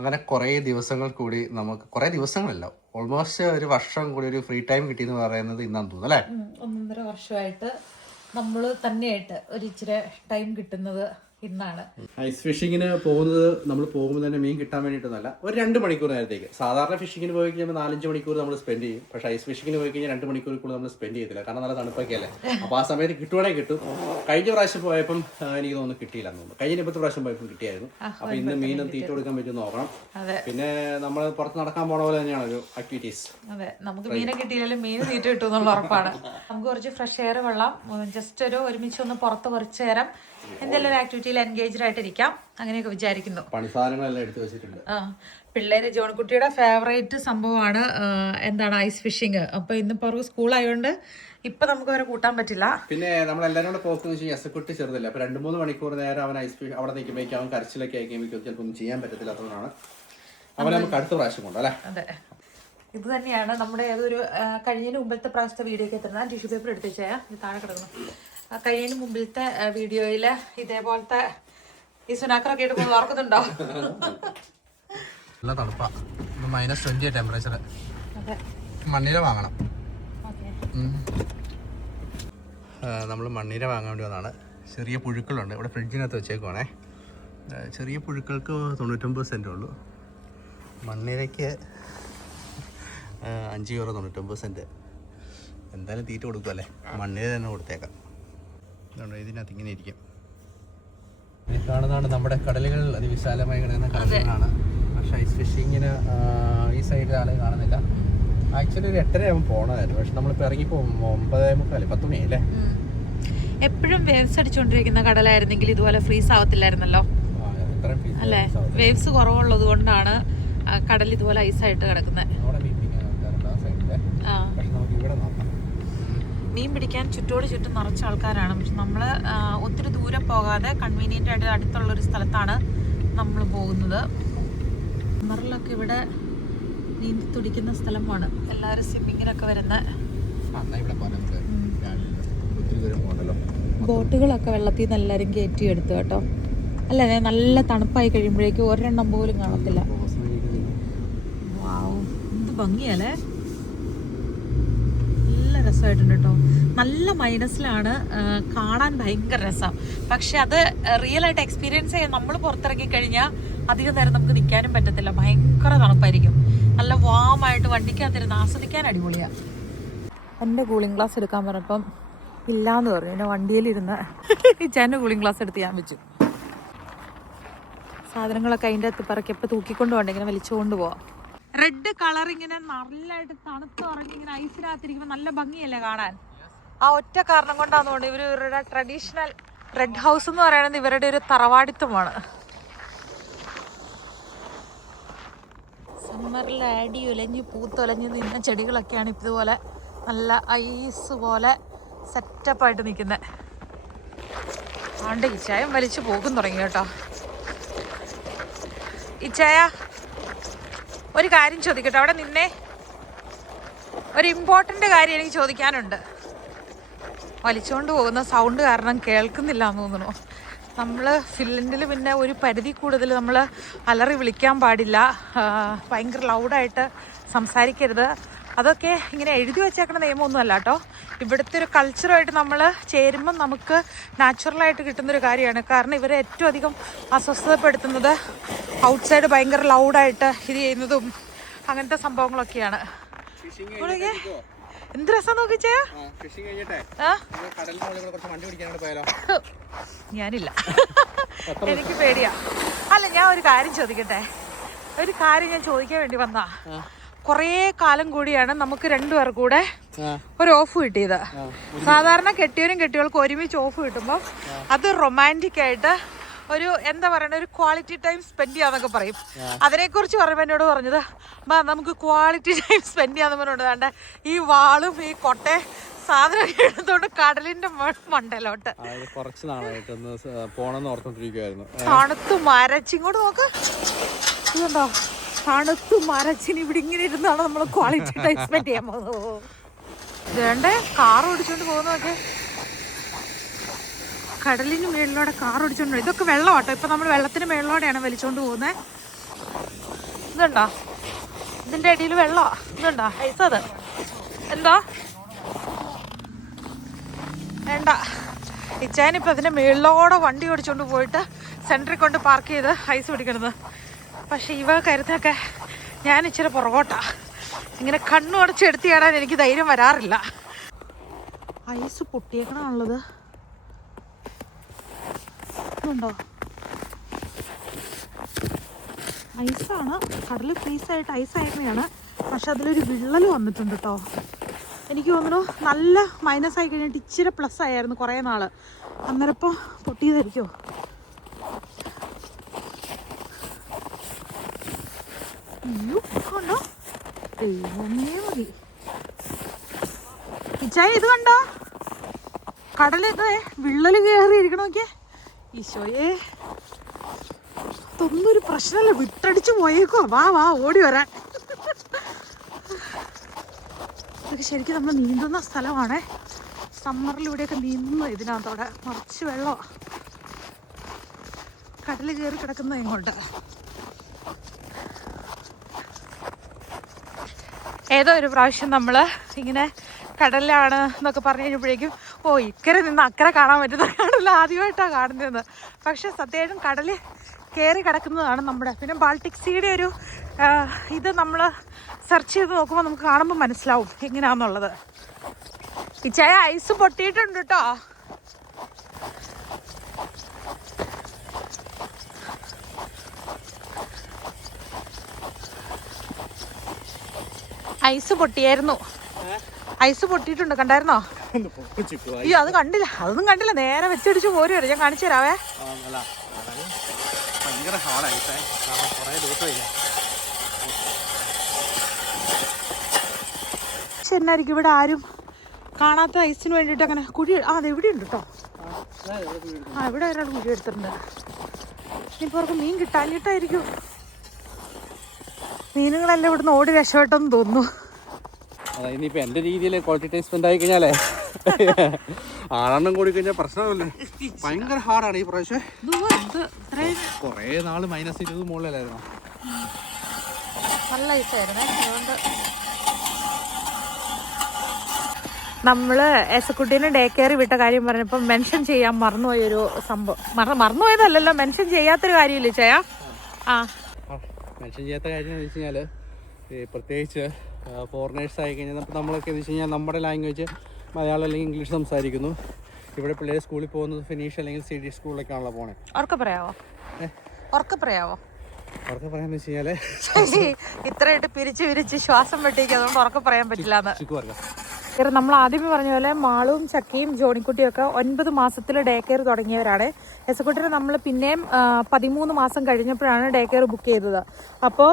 അങ്ങനെ കുറേ ദിവസങ്ങൾ കൂടി നമുക്ക് കുറേ ദിവസങ്ങളല്ല ഓൾമോസ്റ്റ് ഒരു വർഷം കൂടി ഒരു ഫ്രീ ടൈം കിട്ടിയെന്ന് പറയുന്നത് ഇന്നാന്ന് തോന്നുന്നു അല്ലേ? 1.5 വർഷമായിട്ട് നമ്മൾ തന്നെയായിട്ട് ഒരു ഇച്ചിരി ടൈം കിട്ടുന്നത് ഇന്നാണ്. ഐസ് ഫിഷിങ്ങിന് പോകുന്നത് നമ്മൾ പോകുമ്പോൾ തന്നെ മീൻ കിട്ടാൻ വേണ്ടിയിട്ടൊന്നുമല്ല, ഒരു 2 മണിക്കൂർ നേരത്തേക്ക്. സാധാരണ ഫിഷിങ്ങിന് പോയി കഴിയുമ്പോൾ 4-5 മണിക്കൂർ നമ്മൾ സ്പെൻഡ് ചെയ്യും. പക്ഷേ ഐസ് ഫിഷിങ്ങിന് പോയി കഴിഞ്ഞാൽ 2 മണിക്കൂർ കൂടുതൽ നമ്മൾ സ്പെൻഡ് ചെയ്യത്തില്ല, കാരണം നല്ല തണുപ്പൊക്കെ അല്ലേ. അപ്പോൾ ആ സമയത്ത് കിട്ടുവാണെങ്കിൽ കിട്ടും. കഴിഞ്ഞ പ്രാവശ്യം പോയപ്പം എനിക്ക് തോന്നുന്നു കിട്ടിയില്ലെന്ന് തോന്നുന്നു. കഴിഞ്ഞ 20 പ്രാവശ്യം പോയപ്പോൾ കിട്ടിയായിരുന്നു. അപ്പോൾ ഇന്ന് മീനും തീറ്റ കൊടുക്കാൻ പറ്റുമെന്ന് നോക്കണം. പിന്നെ നമ്മൾ പുറത്ത് നടക്കാൻ പോണ പോലെ തന്നെയാണ് ഒരു ആക്ടിവിറ്റീസ്. അതെ, നമുക്ക് മീനെ കിട്ടിയില്ലെങ്കിലും മീൻ തീറ്റ കിട്ടും എന്നുള്ള ഉറപ്പാണ്. നമുക്ക് കുറച്ച് ഫ്രഷ് എയർ വെള്ളം, ജസ്റ്റ് ഒരുമിച്ച് ഒന്ന് പുറത്ത് കുറച്ച് നേരം എന്തെങ്കിലും ഒരു ആക്ടിവിറ്റിയിൽ എൻഗേജ്ഡ് ആയിട്ടിരിക്കാം, അങ്ങനെയൊക്കെ വിചാരിക്കുന്നു. പണിസാധനങ്ങളെല്ലാം എടുത്തു വെച്ചിട്ടുണ്ട്. പിള്ളേര് ജോൺകുട്ടിയുടെ ഫേവറേറ്റ് സംഭവമാണ് എന്താണ് ഐസ് ഫിഷിങ്. അപ്പൊ ഇന്നിപ്പോ അവർക്ക് സ്കൂളായതുകൊണ്ട് ഇപ്പൊ നമുക്ക് അവരെ കൂട്ടാൻ പറ്റില്ല. പിന്നെ നമ്മൾ എല്ലാവരും കൂടെ പോക്കെന്ന് വെച്ചാൽ യസക്കുട്ടി ചെറുതല്ല. അപ്പൊ 2-3 മണിക്കൂർ നേരം അവൻ ഐസ് ഫിഷ് അവിടെ നിൽക്കുമ്പോഴേക്കും അവൻ കരച്ചിലൊക്കെ ആയിരിക്കുമ്പോഴേക്കും ചിലപ്പോൾ ഒന്നും ചെയ്യാൻ പറ്റത്തില്ല. അതുകൊണ്ടാണ് അവനെ നമുക്ക് അടുത്ത പ്രാവശ്യം കൊണ്ടല്ലേ. അതെ, ഇത് തന്നെയാണ് നമ്മുടെ ഏതൊരു കഴിഞ്ഞതിന് മുമ്പത്തെ പ്രാവശ്യത്തെ വീഡിയോ ഒക്കെ എത്തുന്ന ടിഷ്യൂ പേപ്പർ എടുത്ത് വെച്ചാൽ താഴെ കിടക്കുന്നു. കഴിഞ്ഞതിന് മുമ്പിലത്തെ വീഡിയോയില് ഇതേപോലത്തെ ഈ സുനാക്കറൊക്കെ ആയിട്ട് പോകുന്നത് ഓർക്കുന്നുണ്ടോ? നല്ല തണുപ്പാ, -20 ടെമ്പറേച്ചർ. മണ്ണിര വാങ്ങണം. നമ്മൾ മണ്ണിര വാങ്ങാൻ വേണ്ടി വന്നതാണ്. ചെറിയ പുഴുക്കളുണ്ട് ഇവിടെ, ഫ്രിഡ്ജിനകത്ത് വെച്ചേക്കുവാണേ. ചെറിയ പുഴുക്കൾക്ക് 99 സെൻറ്റേ ഉള്ളൂ. മണ്ണിരയ്ക്ക് 5 യൂറോ 99 സെൻറ്റ്. എന്തായാലും തീറ്റ കൊടുക്കുമല്ലേ, മണ്ണിര തന്നെ കൊടുത്തേക്കാം. ഇതിനകത്ത് ഇങ്ങനെ ഇരിക്കും. ഈ കാണുന്നതാണ് നമ്മുടെ കടലുകൾ, അതിവിശാലമായി കിടക്കുന്ന കടലുകളാണ്. പക്ഷേ ഐസ് ഫിഷിങ്ങിന് ഈ സൈഡിൽ ആളെ കാണുന്നില്ല. ആക്ച്വലി ഒരു 8:30 ആകുമ്പോൾ പോകണമായിരുന്നു, പക്ഷെ നമ്മളിപ്പോൾ ഇറങ്ങിപ്പോൾ 9:45 10 മണി അല്ലേ. എപ്പോഴും വേവ്സ് അടിച്ചുകൊണ്ടിരിക്കുന്ന കടലായിരുന്നെങ്കിൽ ഇതുപോലെ ഫ്രീസ് ആവത്തില്ലായിരുന്നല്ലോ അല്ലേ. വേവ്സ് കുറവുള്ളത് കൊണ്ടാണ് കടൽ ഇതുപോലെ ഐസായിട്ട് കിടക്കുന്നത്. മീൻ പിടിക്കാൻ ചുറ്റോട് ചുറ്റും നിറച്ച ആൾക്കാരാണ്. പക്ഷെ നമ്മൾ ഒത്തിരി ദൂരം പോകാതെ കൺവീനിയൻ്റ് ആയിട്ട് അടുത്തുള്ളൊരു സ്ഥലത്താണ് നമ്മൾ പോകുന്നത്. സമ്മറിലൊക്കെ ഇവിടെ നീന്തി തുടിക്കുന്ന സ്ഥലമാണ്, എല്ലാവരും സ്വിമ്മിങ്ങിനൊക്കെ വരുന്ന. ബോട്ടുകളൊക്കെ വെള്ളത്തിൽ നിന്ന് എല്ലാവരും കയറ്റി എടുത്തു കേട്ടോ. അല്ല, നല്ല തണുപ്പായി കഴിയുമ്പോഴേക്കും ഒരെണ്ണം പോലും കാണത്തില്ല. വാവ്, എന്ത് ഭംഗിയല്ലേ, നല്ല രസമായിട്ടുണ്ട് കേട്ടോ. നല്ല മൈനസിലാണ്, കാണാൻ ഭയങ്കര രസം. പക്ഷെ അത് റിയൽ ആയിട്ട് എക്സ്പീരിയൻസ് ചെയ്യാൻ നമ്മൾ പുറത്തിറങ്ങി കഴിഞ്ഞാൽ അധികം നേരം നമുക്ക് നിൽക്കാനും പറ്റത്തില്ല, ഭയങ്കര തണുപ്പായിരിക്കും. നല്ല വാമായിട്ട് വണ്ടിക്കകത്തിരുന്ന് ആസ്വദിക്കാൻ അടിപൊളിയാണ്. എൻ്റെ കൂളിംഗ് ഗ്ലാസ് എടുക്കാൻ പറഞ്ഞപ്പം ഇല്ലാന്ന് പറഞ്ഞു. പിന്നെ വണ്ടിയിലിരുന്ന് ഈ ചേൻ്റെ കൂളിംഗ് ഗ്ലാസ് എടുത്ത് ഞാൻ വെച്ചു. സാധനങ്ങളൊക്കെ അതിൻ്റെ അകത്ത് പറക്കിയപ്പോൾ തൂക്കിക്കൊണ്ട് പോകണ്ട, ഇങ്ങനെ വലിച്ചുകൊണ്ട് പോവാം. റെഡ് കളർ ഇങ്ങനെ നല്ലതായിട്ട് തണുത്ത് ഉറങ്ങി ഇങ്ങനെ ഐസിനകത്തിരിക്കുമ്പോൾ നല്ല ഭംഗിയല്ലേ കാണാൻ. ആ ഒറ്റ കാരണം കൊണ്ടാന്ന് തോന്നുന്നു ഇവരുടെ ട്രഡീഷണൽ റെഡ് ഹൗസ് എന്ന് പറയുന്നത് ഇവരുടെ ഒരു തറവാടിത്തമാണ്. സമ്മറിൽ അടി ഉലഞ്ഞ് പൂത്തൊലഞ്ഞ് നിന്ന ചെടികളൊക്കെയാണ് ഇതുപോലെ നല്ല ഐസ് പോലെ സെറ്റപ്പായിട്ട് നിൽക്കുന്നത്. അതുകൊണ്ട് ഇച്ചായം വലിച്ചു പോകും തുടങ്ങി കേട്ടോ. ഇച്ചായ, ഒരു കാര്യം ചോദിക്കട്ടെ, അവിടെ നിന്നെ ഒരു ഇമ്പോർട്ടൻ്റ് കാര്യം എനിക്ക് ചോദിക്കാനുണ്ട്. വലിച്ചുകൊണ്ട് പോകുന്ന സൗണ്ട് കാരണം കേൾക്കുന്നില്ല എന്ന് തോന്നുന്നു. നമ്മൾ ഫിൻലൻഡിൽ പിന്നെ ഒരു പരിധി കൂടുതൽ നമ്മൾ അലറി വിളിക്കാൻ പാടില്ല, ഭയങ്കര ലൗഡായിട്ട് സംസാരിക്കരുത്. അതൊക്കെ ഇങ്ങനെ എഴുതി വെച്ചേക്കുന്ന നിയമമൊന്നുമല്ല കേട്ടോ. ഇവിടുത്തെ ഒരു കൾച്ചറുമായിട്ട് നമ്മൾ ചേരുമ്പം നമുക്ക് നാച്ചുറലായിട്ട് കിട്ടുന്നൊരു കാര്യമാണ്. കാരണം ഇവരെ ഏറ്റവും അധികം അസ്വസ്ഥതപ്പെടുത്തുന്നത് ഔട്ട്സൈഡ് ഭയങ്കര ലൗഡായിട്ട് ഇത് ചെയ്യുന്നതും അങ്ങനത്തെ സംഭവങ്ങളൊക്കെയാണ്. എന്ത് രസം നോക്കിച്ചേ. ഞാനില്ല, എനിക്ക് പേടിയാ. അല്ല, ഞാൻ ഒരു കാര്യം ചോദിക്കട്ടെ, ഒരു കാര്യം ഞാൻ ചോദിക്കാൻ വേണ്ടി വന്നാ. കുറേ കാലം കൂടിയാണ് നമുക്ക് 2 പേർ കൂടെ ഒരു ഓഫ് കിട്ടിയത്. സാധാരണ കെട്ടിയവരും കെട്ടിയവൾക്കും ഒരുമിച്ച് ഓഫ് കിട്ടുമ്പോൾ അത് റൊമാൻറ്റിക് ആയിട്ട് ഒരു എന്താ പറയണ ഒരു ക്വാളിറ്റി ടൈം സ്പെൻഡ് ചെയ്യാന്നൊക്കെ പറയും. അതിനെക്കുറിച്ച് പറയുമ്പോൾ എന്നോട് പറഞ്ഞത് നമുക്ക് ക്വാളിറ്റി ടൈം സ്പെൻഡ് ചെയ്യാന്ന് പറഞ്ഞുകൊണ്ട് ഈ വാളും ഈ കൊട്ടേ സാധനം എടുത്തോണ്ട് കടലിന്റെ മണ്ടലോട്ട് കുറച്ച് നാളായിട്ടൊന്ന് പോണെന്ന് ഓർത്തോണ്ടിരിക്കുവായിരുന്നു. തണുത്ത് മരച്ചിങ്ങോട്ട് നോക്ക്, ഇതുണ്ടോ, തണുത്ത് മരച്ചിന് ഇവിടെ ഇങ്ങനെ ഇരുന്നാണ് നമ്മൾ ക്വാളിറ്റി ടൈം സ്പെൻഡ് ചെയ്യാൻ പോകുന്നത്. ഇതേണ്ടേ കാർ ഓടിച്ചോണ്ട് പോകുന്നതൊക്കെ, കടലിന് മേളിലൂടെ കാർ ഓടിച്ചോണ്ട്. ഇതൊക്കെ വെള്ളമാട്ടോ, ഇപ്പൊ നമ്മൾ വെള്ളത്തിന് മേളിലൂടെയാണ് വലിച്ചോണ്ട് പോകുന്നത്. ഇതുണ്ടോ, ഇതിൻ്റെ അടിയിൽ വെള്ളമോ, ഇതുണ്ടോ ഐസ്? അത് എന്തോ വേണ്ട. ഇച്ചാനിപ്പോൾ അതിൻ്റെ മുകളിലോടെ വണ്ടി ഓടിച്ചുകൊണ്ട് പോയിട്ട് സെൻറ്ററിൽ കൊണ്ട് പാർക്ക് ചെയ്ത് ഐസ് പിടിക്കണത്. പക്ഷേ ഇവ കരുത്തൊക്കെ ഞാൻ ഇച്ചിരി പുറകോട്ടാ. ഇങ്ങനെ കണ്ണു അടച്ച് എടുത്ത് ചാടാൻ എനിക്ക് ധൈര്യം വരാറില്ല. ഐസ് പൊട്ടിയേക്കണുള്ളത് ഉണ്ടോ? ഐസാണ്, കടൽ ഫ്രീസായിട്ട് ഐസായിരുന്നതാണ്. പക്ഷെ അതിലൊരു വിള്ളൽ വന്നിട്ടുണ്ട് കേട്ടോ. എനിക്ക് തോന്നുന്നു നല്ല മൈനസ് ആയി കഴിഞ്ഞിട്ട് ഇച്ചിരി പ്ലസ് ആയിരുന്നു കുറേ നാൾ. അന്നേരം ഇപ്പോൾ പൊട്ടിയതായിരിക്കുമോ? കണ്ടോ, ദൈവമേ മതി. ഇച്ചായ ഇത് കണ്ടോ, കടലിത് വിള്ളൽ കയറി ഇരിക്കണ നോക്കിയേ. ഈശോയെ, ഇതൊന്നും ഒരു പ്രശ്നമല്ല, വിട്ടടിച്ച് പോയേക്കോ. വാ വാ ഓടി വരാൻ. ഇതൊക്കെ ശരിക്കും നമ്മൾ നീന്തുന്ന സ്ഥലമാണേ. സമ്മറിൽ ഇവിടെയൊക്കെ നീന്തുന്നു. ഇതിനകത്തോടെ നിറച്ച് വെള്ളമാണ്, കടൽ കയറി കിടക്കുന്നത് ഇങ്ങോട്ട്. ഏതോ ഒരു പ്രാവശ്യം നമ്മൾ ഇങ്ങനെ കടലിലാണ് എന്നൊക്കെ പറഞ്ഞു കഴിഞ്ഞപ്പോഴേക്കും ഇക്കരെ നിന്ന് അക്കരെ കാണാൻ പറ്റുന്ന കടൽ ആദ്യമായിട്ടാണ് കാണുന്നതെന്ന്. പക്ഷെ സത്യമായിട്ടും കടൽ കയറി കിടക്കുന്നതാണ് നമ്മുടെ. പിന്നെ ബാൾട്ടിക് സീയുടെ ഒരു ഇത് നമ്മൾ സെർച്ച് ചെയ്ത് നോക്കുമ്പോൾ നമുക്ക് കാണുമ്പോൾ മനസ്സിലാവും എങ്ങനെയാണെന്നുള്ളത്. ഇച്ചായ ഐസ് പൊട്ടിയിട്ടുണ്ട് കേട്ടോ. ഐസ് പൊട്ടിയായിരുന്നു, ഐസ് പൊട്ടിയിട്ടുണ്ട്, കണ്ടായിരുന്നോ? അയ്യോ അത് കണ്ടില്ല, അതൊന്നും കണ്ടില്ല. നേരെ വെച്ചടിച്ച് പോരുവരെ, ഞാൻ കാണിച്ചു തരാവേ. എന്നായിരിക്കും ഇവിടെ ആരും കാണാത്ത ഐസിന് വേണ്ടിയിട്ട് അങ്ങനെ കുഴി. അത് എവിടെ ഉണ്ട് കേട്ടോ. ഇവിടെ ഒരാൾ കുഴി എടുത്തിട്ടുണ്ട്. ഇനിയിപ്പോൾ അവർക്ക് മീൻ കിട്ടാഞ്ഞിട്ടായിരിക്കും. മീനുകളെല്ലാം ഇവിടുന്ന് ഓടി രക്ഷപ്പെട്ടെന്ന് തോന്നുന്നു. ഇനിയിപ്പോൾ എൻ്റെ രീതിയിൽ ക്വാളിറ്റി ടൈം സ്പെൻഡ് ആയി കഴിഞ്ഞാലേ ആറെണ്ണം കൂടി കഴിഞ്ഞാൽ പ്രശ്നമല്ലേ. ഭയങ്കര ഹാർഡാണ് ഈ പ്രാവശ്യം. കുറേ നാൾ -20 മുകളിലായിരുന്നു. നല്ല ഐസായിരുന്നേ. അതുകൊണ്ട് നമ്മൾ എസക്കുട്ടീനെ ഡേ കെയർ വിട്ട കാര്യം പറഞ്ഞപ്പോൾ മെൻഷൻ ചെയ്യാൻ മറന്നുപോയൊരു സംഭവം. മറന്നുപോയതല്ലല്ലോ, മെൻഷൻ ചെയ്യാത്തൊരു കാര്യമില്ലേ ചായ? മെൻഷൻ ചെയ്യാത്ത കാര്യം എന്ന് വെച്ച് കഴിഞ്ഞാൽ പ്രത്യേകിച്ച് ഫോറിനേഴ്സ് ആയി കഴിഞ്ഞാൽ നമ്മളൊക്കെ എന്ന് വെച്ച് കഴിഞ്ഞാൽ നമ്മുടെ ലാംഗ്വേജ് മലയാളം അല്ലെങ്കിൽ ഇംഗ്ലീഷ് സംസാരിക്കുന്നു. ഇവിടെ പിള്ളേർ സ്കൂളിൽ പോകുന്നത് ഫിനിഷ് അല്ലെങ്കിൽ CD സ്കൂളിലേക്കാണല്ലോ പോണേ. ഉറക്കെ പറയാവോ? ഉറക്കെ പറയാന്ന് വെച്ച് കഴിഞ്ഞാൽ ഇത്രയായിട്ട് പിരിച്ച് ശ്വാസം വെട്ടിക്ക്, അതുകൊണ്ട് ഉറക്കെ പറയാൻ പറ്റില്ല. നമ്മൾ ആദ്യമേ പറഞ്ഞ പോലെ മാളും ചക്കയും ജോണിക്കുട്ടിയും ഒക്കെ 9 മാസത്തിൽ ഡേ കെയർ തുടങ്ങിയവരാണ്. എസക്കുട്ടിനെ നമ്മൾ പിന്നെയും 13 മാസം കഴിഞ്ഞപ്പോഴാണ് ഡേ കെയർ ബുക്ക് ചെയ്തത്. അപ്പോൾ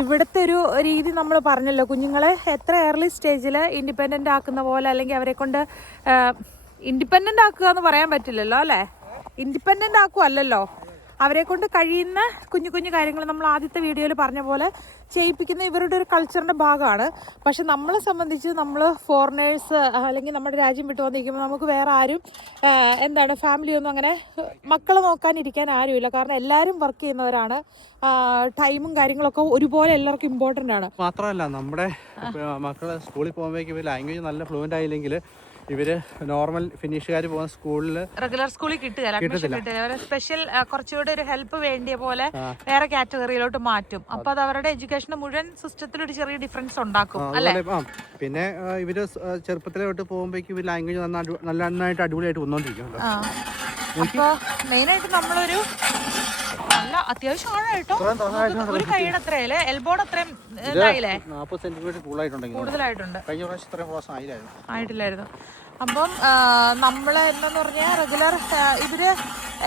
ഇവിടുത്തെ ഒരു രീതി നമ്മൾ പറഞ്ഞല്ലോ, കുഞ്ഞുങ്ങളെ എത്ര ഏർലി സ്റ്റേജിൽ ഇൻഡിപെൻഡൻ്റ് ആക്കുന്ന പോലെ, അല്ലെങ്കിൽ അവരെ കൊണ്ട് ഇൻഡിപെൻഡൻ്റ് ആക്കുക എന്ന് പറയാൻ പറ്റില്ലല്ലോ അല്ലേ, ഇൻഡിപെൻഡൻ്റ് ആക്കുമല്ലോ, അവരെ കൊണ്ട് കഴിയുന്ന കുഞ്ഞു കുഞ്ഞു കാര്യങ്ങൾ നമ്മൾ ആദ്യത്തെ വീഡിയോയിൽ പറഞ്ഞ പോലെ ചെയ്യിപ്പിക്കുന്ന ഇവരുടെ ഒരു കൾച്ചറിൻ്റെ ഭാഗമാണ്. പക്ഷെ നമ്മളെ സംബന്ധിച്ച് നമ്മൾ ഫോറിനേഴ്സ് അല്ലെങ്കിൽ നമ്മുടെ രാജ്യം വിട്ടു വന്നിരിക്കുമ്പോൾ നമുക്ക് വേറെ ആരും ഫാമിലിയൊന്നും അങ്ങനെ മക്കളെ നോക്കാനിരിക്കാൻ ആരുമില്ല. കാരണം എല്ലാവരും വർക്ക് ചെയ്യുന്നവരാണ്. ടൈമും കാര്യങ്ങളൊക്കെ ഒരുപോലെ എല്ലാവർക്കും ഇമ്പോർട്ടൻ്റ് ആണ്. മാത്രമല്ല നമ്മുടെ മക്കൾ സ്കൂളിൽ പോകുമ്പോഴേക്കും ഇവർ ലാംഗ്വേജ് നല്ല ഫ്ലുവൻ്റ് ആയില്ലെങ്കിൽ ഇവര് നോർമൽ ഫിനിഷുകാർ പോകുന്ന സ്കൂളിൽ റെഗുലർ സ്കൂളിൽ കിട്ടുകയില്ല. സ്പെഷ്യൽ കുറച്ചുകൂടെ ഒരു ഹെൽപ്പ് വേണ്ടിയ പോലെ വേറെ കാറ്റഗറിയിലോട്ട് മാറ്റും. അപ്പൊ അത് അവരുടെ എഡ്യൂക്കേഷൻ മുഴുവൻ സിസ്റ്റത്തിൽ ഒരു ചെറിയ ഡിഫറൻസ് ഉണ്ടാക്കും അല്ലേ. പിന്നെ ഇവര് ചെറുപ്പത്തിലോട്ട് പോകുമ്പോഴേക്കും ഇവർ ലാംഗ്വേജ് നന്നായിട്ട് അടിപൊളിയായിട്ട് വന്നോണ്ടിരിക്കും. അപ്പൊ മെയിനായിട്ട് നമ്മളൊരു നല്ല അത്യാവശ്യം ആണ് കേട്ടോ. ഒരു കൈയുടെ അത്രയല്ലേ, എൽബോഡ് അത്രയും ഇതായില്ലേ, 40 സെന്റിമീറ്റർ കൂടുതലായിട്ടുണ്ട്. കഴിഞ്ഞ പ്രാവശ്യം ഇത്രയും പ്രാവശ്യം ആയിട്ടില്ലായിരുന്നു. അപ്പം നമ്മൾ എന്താന്ന് പറഞ്ഞാൽ റെഗുലർ ഇവര്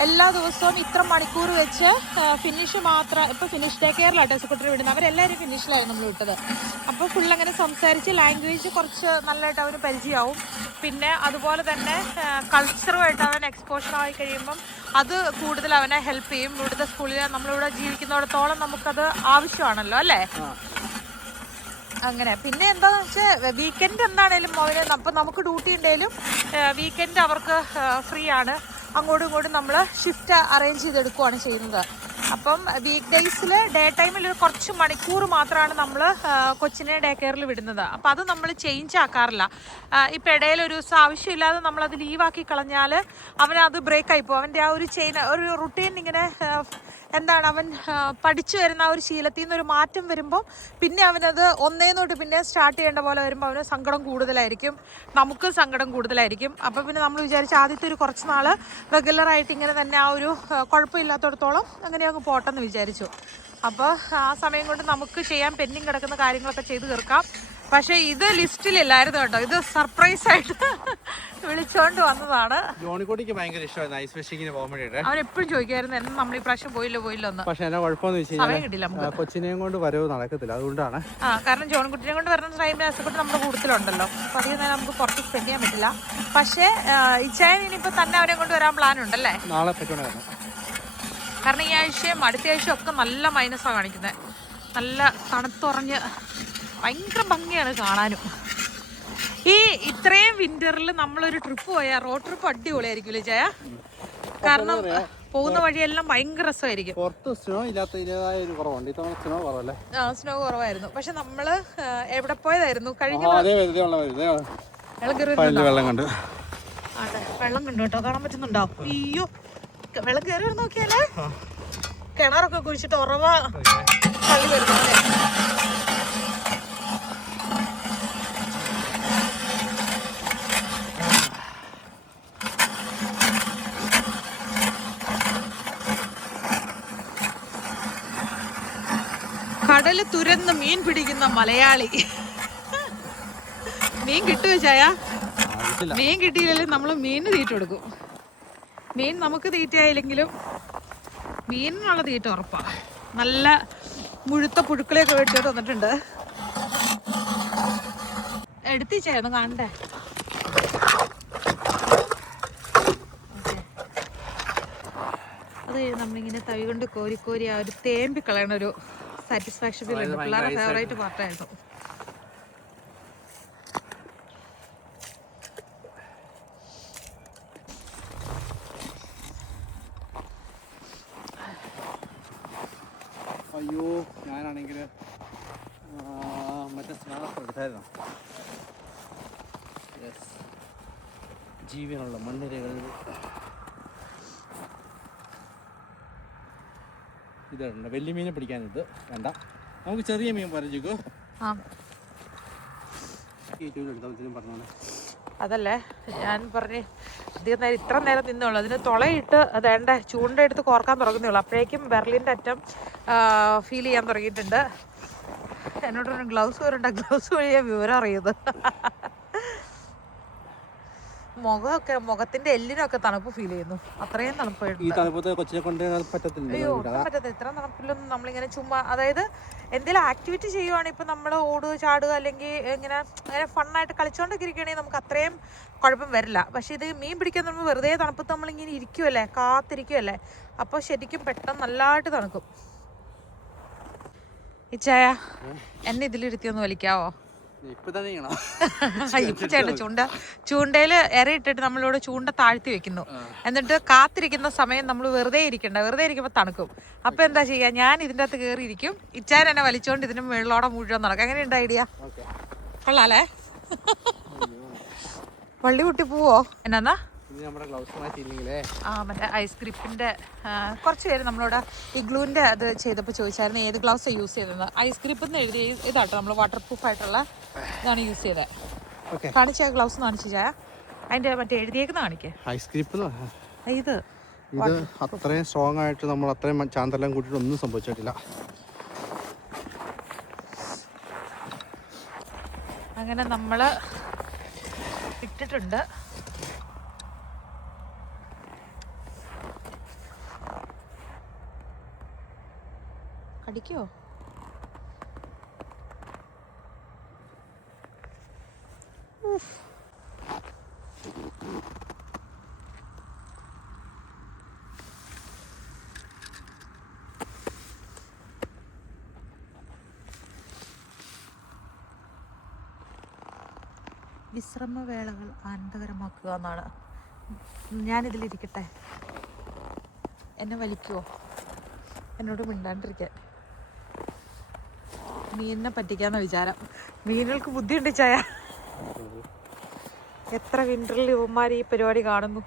എല്ലാ ദിവസവും ഇത്ര മണിക്കൂർ വെച്ച് ഫിനിഷ് മാത്രം. ഇപ്പൊ ഫിനിഷ് ഡേ കെയറിലാട്ടെ സെക്രട്ടറി വിടുന്നത്, അവരെല്ലാവരും ഫിനിഷിലായിരുന്നു നമ്മൾ വിട്ടത്. അപ്പോൾ ഫുൾ അങ്ങനെ സംസാരിച്ച് ലാംഗ്വേജ് കുറച്ച് നല്ലതായിട്ട് അവന് പരിചയമാവും. പിന്നെ അതുപോലെ തന്നെ കൾച്ചറുമായിട്ട് അവൻ എക്സ്പോഷർ ആയി കഴിയുമ്പം അത് കൂടുതൽ അവനെ ഹെൽപ്പ് ചെയ്യും. ഇവിടുത്തെ സ്കൂളിൽ നമ്മളിവിടെ ജീവിക്കുന്നിടത്തോളം നമുക്കത് ആവശ്യമാണല്ലോ അല്ലേ. അങ്ങനെ പിന്നെ എന്താണെന്ന് വെച്ചാൽ വീക്കെൻഡ് എന്താണേലും അവന്, അപ്പം നമുക്ക് ഡ്യൂട്ടി ഉണ്ടെങ്കിലും വീക്കെൻഡ് അവർക്ക് ഫ്രീ ആണ്. അങ്ങോട്ടും ഇങ്ങോട്ടും നമ്മൾ ഷിഫ്റ്റ് അറേഞ്ച് ചെയ്തെടുക്കുകയാണ് ചെയ്യുന്നത്. അപ്പം വീക്ക് ഡേയ്സിൽ ഡേ ടൈമിൽ ഒരു കുറച്ച് മണിക്കൂർ മാത്രമാണ് നമ്മൾ കൊച്ചിനെ ഡേ കെയറിൽ വിടുന്നത്. അപ്പം അത് നമ്മൾ ചേഞ്ച് ആക്കാറില്ല. ഇപ്പം ഇടയിൽ ഒരു ദിവസം ആവശ്യമില്ലാതെ നമ്മളത് ലീവാക്കി കളഞ്ഞാൽ അവനത് ബ്രേക്കായി പോകും. അവൻ്റെ ആ ഒരു ഒരു റുട്ടീൻ ഇങ്ങനെ എന്താണ് അവൻ പഠിച്ചു വരുന്ന ആ ഒരു ശീലത്തിൽ നിന്നൊരു മാറ്റം വരുമ്പോൾ പിന്നെ അവനത് ഒന്നേന്നോട്ട് പിന്നെ സ്റ്റാർട്ട് ചെയ്യേണ്ട പോലെ വരുമ്പോൾ അവന് സങ്കടം കൂടുതലായിരിക്കും, നമുക്ക് സങ്കടം കൂടുതലായിരിക്കും. അപ്പോൾ പിന്നെ നമ്മൾ വിചാരിച്ച ആദ്യത്തെ ഒരു കുറച്ച് നാൾ റെഗുലറായിട്ട് ഇങ്ങനെ തന്നെ ആ ഒരു കുഴപ്പമില്ലാത്തടത്തോളം അങ്ങനെ അങ്ങ് പോട്ടെന്ന് വിചാരിച്ചു. അപ്പോൾ ആ സമയം കൊണ്ട് നമുക്ക് ചെയ്യാൻ പെൻഡിങ് കിടക്കുന്ന കാര്യങ്ങളൊക്കെ ചെയ്ത് തീർക്കാം. പക്ഷേ ഇത് ലിസ്റ്റിലില്ലായിരുന്നു കേട്ടോ, ഇത് സർപ്രൈസ് ആയിട്ട് വിളിച്ചോണ്ട് വന്നതാണ്. ജോണിക്കുട്ടിക്ക് ഭയങ്കര ഇഷ്ടമായിരുന്നു ഐസ് ഫിഷിങ്ങിന് പോകാൻ വേണ്ടിയിട്ട്. അവൻ എപ്പോഴും ചോദിക്കായിരുന്നു എന്ന് നമ്മൾ ഈ പ്രാവശ്യം പോയില്ലോ എന്ന്. പക്ഷെ എന്നാ കുഴപ്പമെന്ന് വെച്ച് സമയം കിട്ടില്ല നമുക്ക്, കൊച്ചിനെയും കൊണ്ട് വരവ് നടക്കത്തില്ല, അതുകൊണ്ടാണ്. കാരണം ജോൺകുട്ടിനെ കൊണ്ട് വരുന്ന ടൈമിൽ അസുഖം നമ്മുടെ കൂടുതലുണ്ടല്ലോ, അപ്പോൾ അധികം നേരം നമുക്ക് പുറത്ത് സ്പെൻഡ് ചെയ്യാൻ പറ്റില്ല. പക്ഷേ ഇച്ചായൻ ഇനിയിപ്പോൾ തന്നെ അവരെ കൊണ്ട് വരാൻ പ്ലാൻ ഉണ്ടല്ലേ? നാളെ പറ്റുവായിരുന്നു. കാരണം ഈ ആഴ്ചയും അടുത്ത ആഴ്ചയും ഒക്കെ നല്ല മൈനസാണ് കാണിക്കുന്നത്. നല്ല തണുത്തുറഞ്ഞ് ഭയങ്കര ഭംഗിയാണ് കാണാനും. ഈ ഇത്രയും വിന്ററിൽ നമ്മളൊരു ട്രിപ്പ് പോയാൽ റോഡ് ട്രിപ്പ് അടിപൊളിയായിരിക്കും ചായ. കാരണം പോകുന്ന വഴിയെല്ലാം ഭയങ്കര രസമായിരിക്കും. സ്നോ കുറവായിരുന്നു. പക്ഷെ നമ്മള് എവിടെ പോയതായിരുന്നു കഴിഞ്ഞ വെള്ളം കണ്ടു കേട്ടോ, കാണാൻ പറ്റുന്നുണ്ടോ? അയ്യോ, വെള്ളം കയറി വരുന്ന നോക്കിയാലേ കിണറൊക്കെ കുഴിച്ചിട്ട് ഉറവ തള്ളി വരുന്നല്ലേ. കടല് തുരന്ന് മീൻ പിടിക്കുന്ന മലയാളി. മീൻ കിട്ടുമോ ചായ? മീൻ കിട്ടിയില്ലെങ്കിൽ നമ്മൾ മീനിന് തീറ്റ കൊടുക്കും. മീൻ നമുക്ക് തീറ്റയായില്ലെങ്കിലും മീനിനുള്ള തീറ്റ ഉറപ്പാണ്. നല്ല മുഴുത്ത പുഴുക്കളെയൊക്കെ വെട്ടിയിട്ട് വന്നിട്ടുണ്ട്. എടുത്തിച്ചായിരുന്നു കാണണ്ടേ? അത് നമ്മളിങ്ങനെ തവി കൊണ്ട് കോരി കോരി ആ ഒരു തേമ്പി കളയണ ഒരു സാറ്റിസ്ഫാക്ഷൻ ഫീൽ ഉണ്ട്. പിള്ളേരുടെ ഫേവറേറ്റ് പാർട്ടായിരുന്നു. അയ്യോ, ഞാനാണെങ്കിൽ മറ്റേ സ്നാപ്പ് എടുത്തായിരുന്നു. ജീവനുള്ള മണ്ണിരകൾ ഇതുണ്ട്. വലിയ മീനെ പിടിക്കാൻ ഇത് വേണ്ട, നമുക്ക് ചെറിയ മീൻ പറഞ്ഞേക്കോ. അതല്ലേ ഞാൻ പറഞ്ഞ് അധികം നേരം ഇത്ര നേരം നിന്നുള്ളൂ. അതിന് തുളയിട്ട് അതേണ്ട ചൂണ്ട എടുത്ത് കോർക്കാൻ തുടങ്ങുന്നേ ഉള്ളൂ. അപ്പോഴേക്കും ബെർലിൻ്റെ അറ്റം ഫീൽ ചെയ്യാൻ തുടങ്ങിയിട്ടുണ്ട്. എന്നോടൊരു ഗ്ലൗസ് വരണ്ട, ഗ്ലൗസ് വഴിയാ വിവരം അറിയുന്നത്. മുഖത്തിന്റെ എല്ലിനൊക്കെ തണുപ്പ് ഫീൽ ചെയ്യുന്നു. അത്രയും തണുപ്പായിട്ടുണ്ട്. അയ്യോ, പറ്റത്തില്ല. ഇത്ര തണുപ്പിലൊന്നും നമ്മളിങ്ങനെ ചുമ്മാ, അതായത് എന്തെങ്കിലും ആക്ടിവിറ്റി ചെയ്യുവാണെങ്കിൽ ഇപ്പം നമ്മൾ ഓടുക ചാടുക അല്ലെങ്കിൽ ഇങ്ങനെ അങ്ങനെ ഫണ്ണായിട്ട് കളിച്ചോണ്ടൊക്കെ ഇരിക്കുകയാണെങ്കിൽ നമുക്ക് അത്രയും കുഴപ്പം വരില്ല. പക്ഷെ ഇത് മീൻ പിടിക്കാൻ നമ്മൾ വെറുതെ തണുപ്പത്ത് നമ്മളിങ്ങനെ ഇരിക്കുമല്ലേ, കാത്തിരിക്കുമല്ലേ, അപ്പോൾ ശരിക്കും പെട്ടെന്ന് നല്ലതായിട്ട് തണുക്കും. ഈ ചായ എന്നെ ഇതിലിരുത്തിയൊന്ന് വലിക്കാവോ? ഇപ്പൊ ചേട്ടാ ചൂണ്ടയില് ഇരയിട്ടിട്ട് നമ്മളിവിടെ ചൂണ്ട താഴ്ത്തി വെക്കുന്നു. എന്നിട്ട് കാത്തിരിക്കുന്ന സമയം നമ്മൾ വെറുതെ ഇരിക്കണ്ട, വെറുതെ ഇരിക്കുമ്പോ തണുക്കും. അപ്പൊ എന്താ ചെയ്യാ, ഞാൻ ഇതിന്റെ അകത്ത് കയറിയിരിക്കും, ഇച്ചാൻ എന്നെ വലിച്ചോണ്ട് ഇതിന് മുകളിലോടെ മുഴുവൻ നടക്കും. എങ്ങനെയുണ്ട് ഐഡിയ? കൊള്ളാലേ? വള്ളി പൊട്ടി പോവോ? എന്നാ മറ്റേ ഐസ് ഗ്രിപ്പിന്റെ കുറച്ച് പേര് നമ്മളോട് ഇഗ്ലൂവിന്റെ അത് ചെയ്തപ്പോൾ ചോദിച്ചായിരുന്നു ഏത് ഗ്ലൗസ് യൂസ് ചെയ്തത്. ഐസ് ഗ്രിപ്പ് എന്ന് എഴുതി ഇതാട്ടോ, നമ്മൾ വാട്ടർ പ്രൂഫ് ആയിട്ടുള്ള ഇതാണ് യൂസ് ചെയ്തത്. കാണിച്ച ഗ്ലൗസ് കാണിച്ചു ചായ, അതിന്റെ മറ്റേ എഴുതിയേക്കുന്ന കാണിക്കേ. ഐസ് ഗ്രിപ്പ് ഇത് അത്രയും സ്ട്രോങ് ആയിട്ട് നമ്മൾ അത്രയും ചാന്തെല്ലാം കൂട്ടിയിട്ട് ഒന്നും സംഭവിച്ചിട്ടില്ല. അങ്ങനെ നമ്മള് ഇട്ടിട്ടുണ്ട്. കടിക്കോ? വിശ്രമവേളകൾ ആനന്ദകരമാക്കുക എന്നാണ്. ഞാനിതിലിരിക്കട്ടെ, എന്നെ വലിക്കുവോ? എന്നോട് മിണ്ടാണ്ടിരിക്കാൻ. മീനിനെ പറ്റിക്കാന്ന വിചാരം. മീനുകൾക്ക് ബുദ്ധിയുണ്ട് ചായ. എത്ര വിന്ററിൽ ഇവന്മാർ ഈ പരിപാടി കാണുന്നു.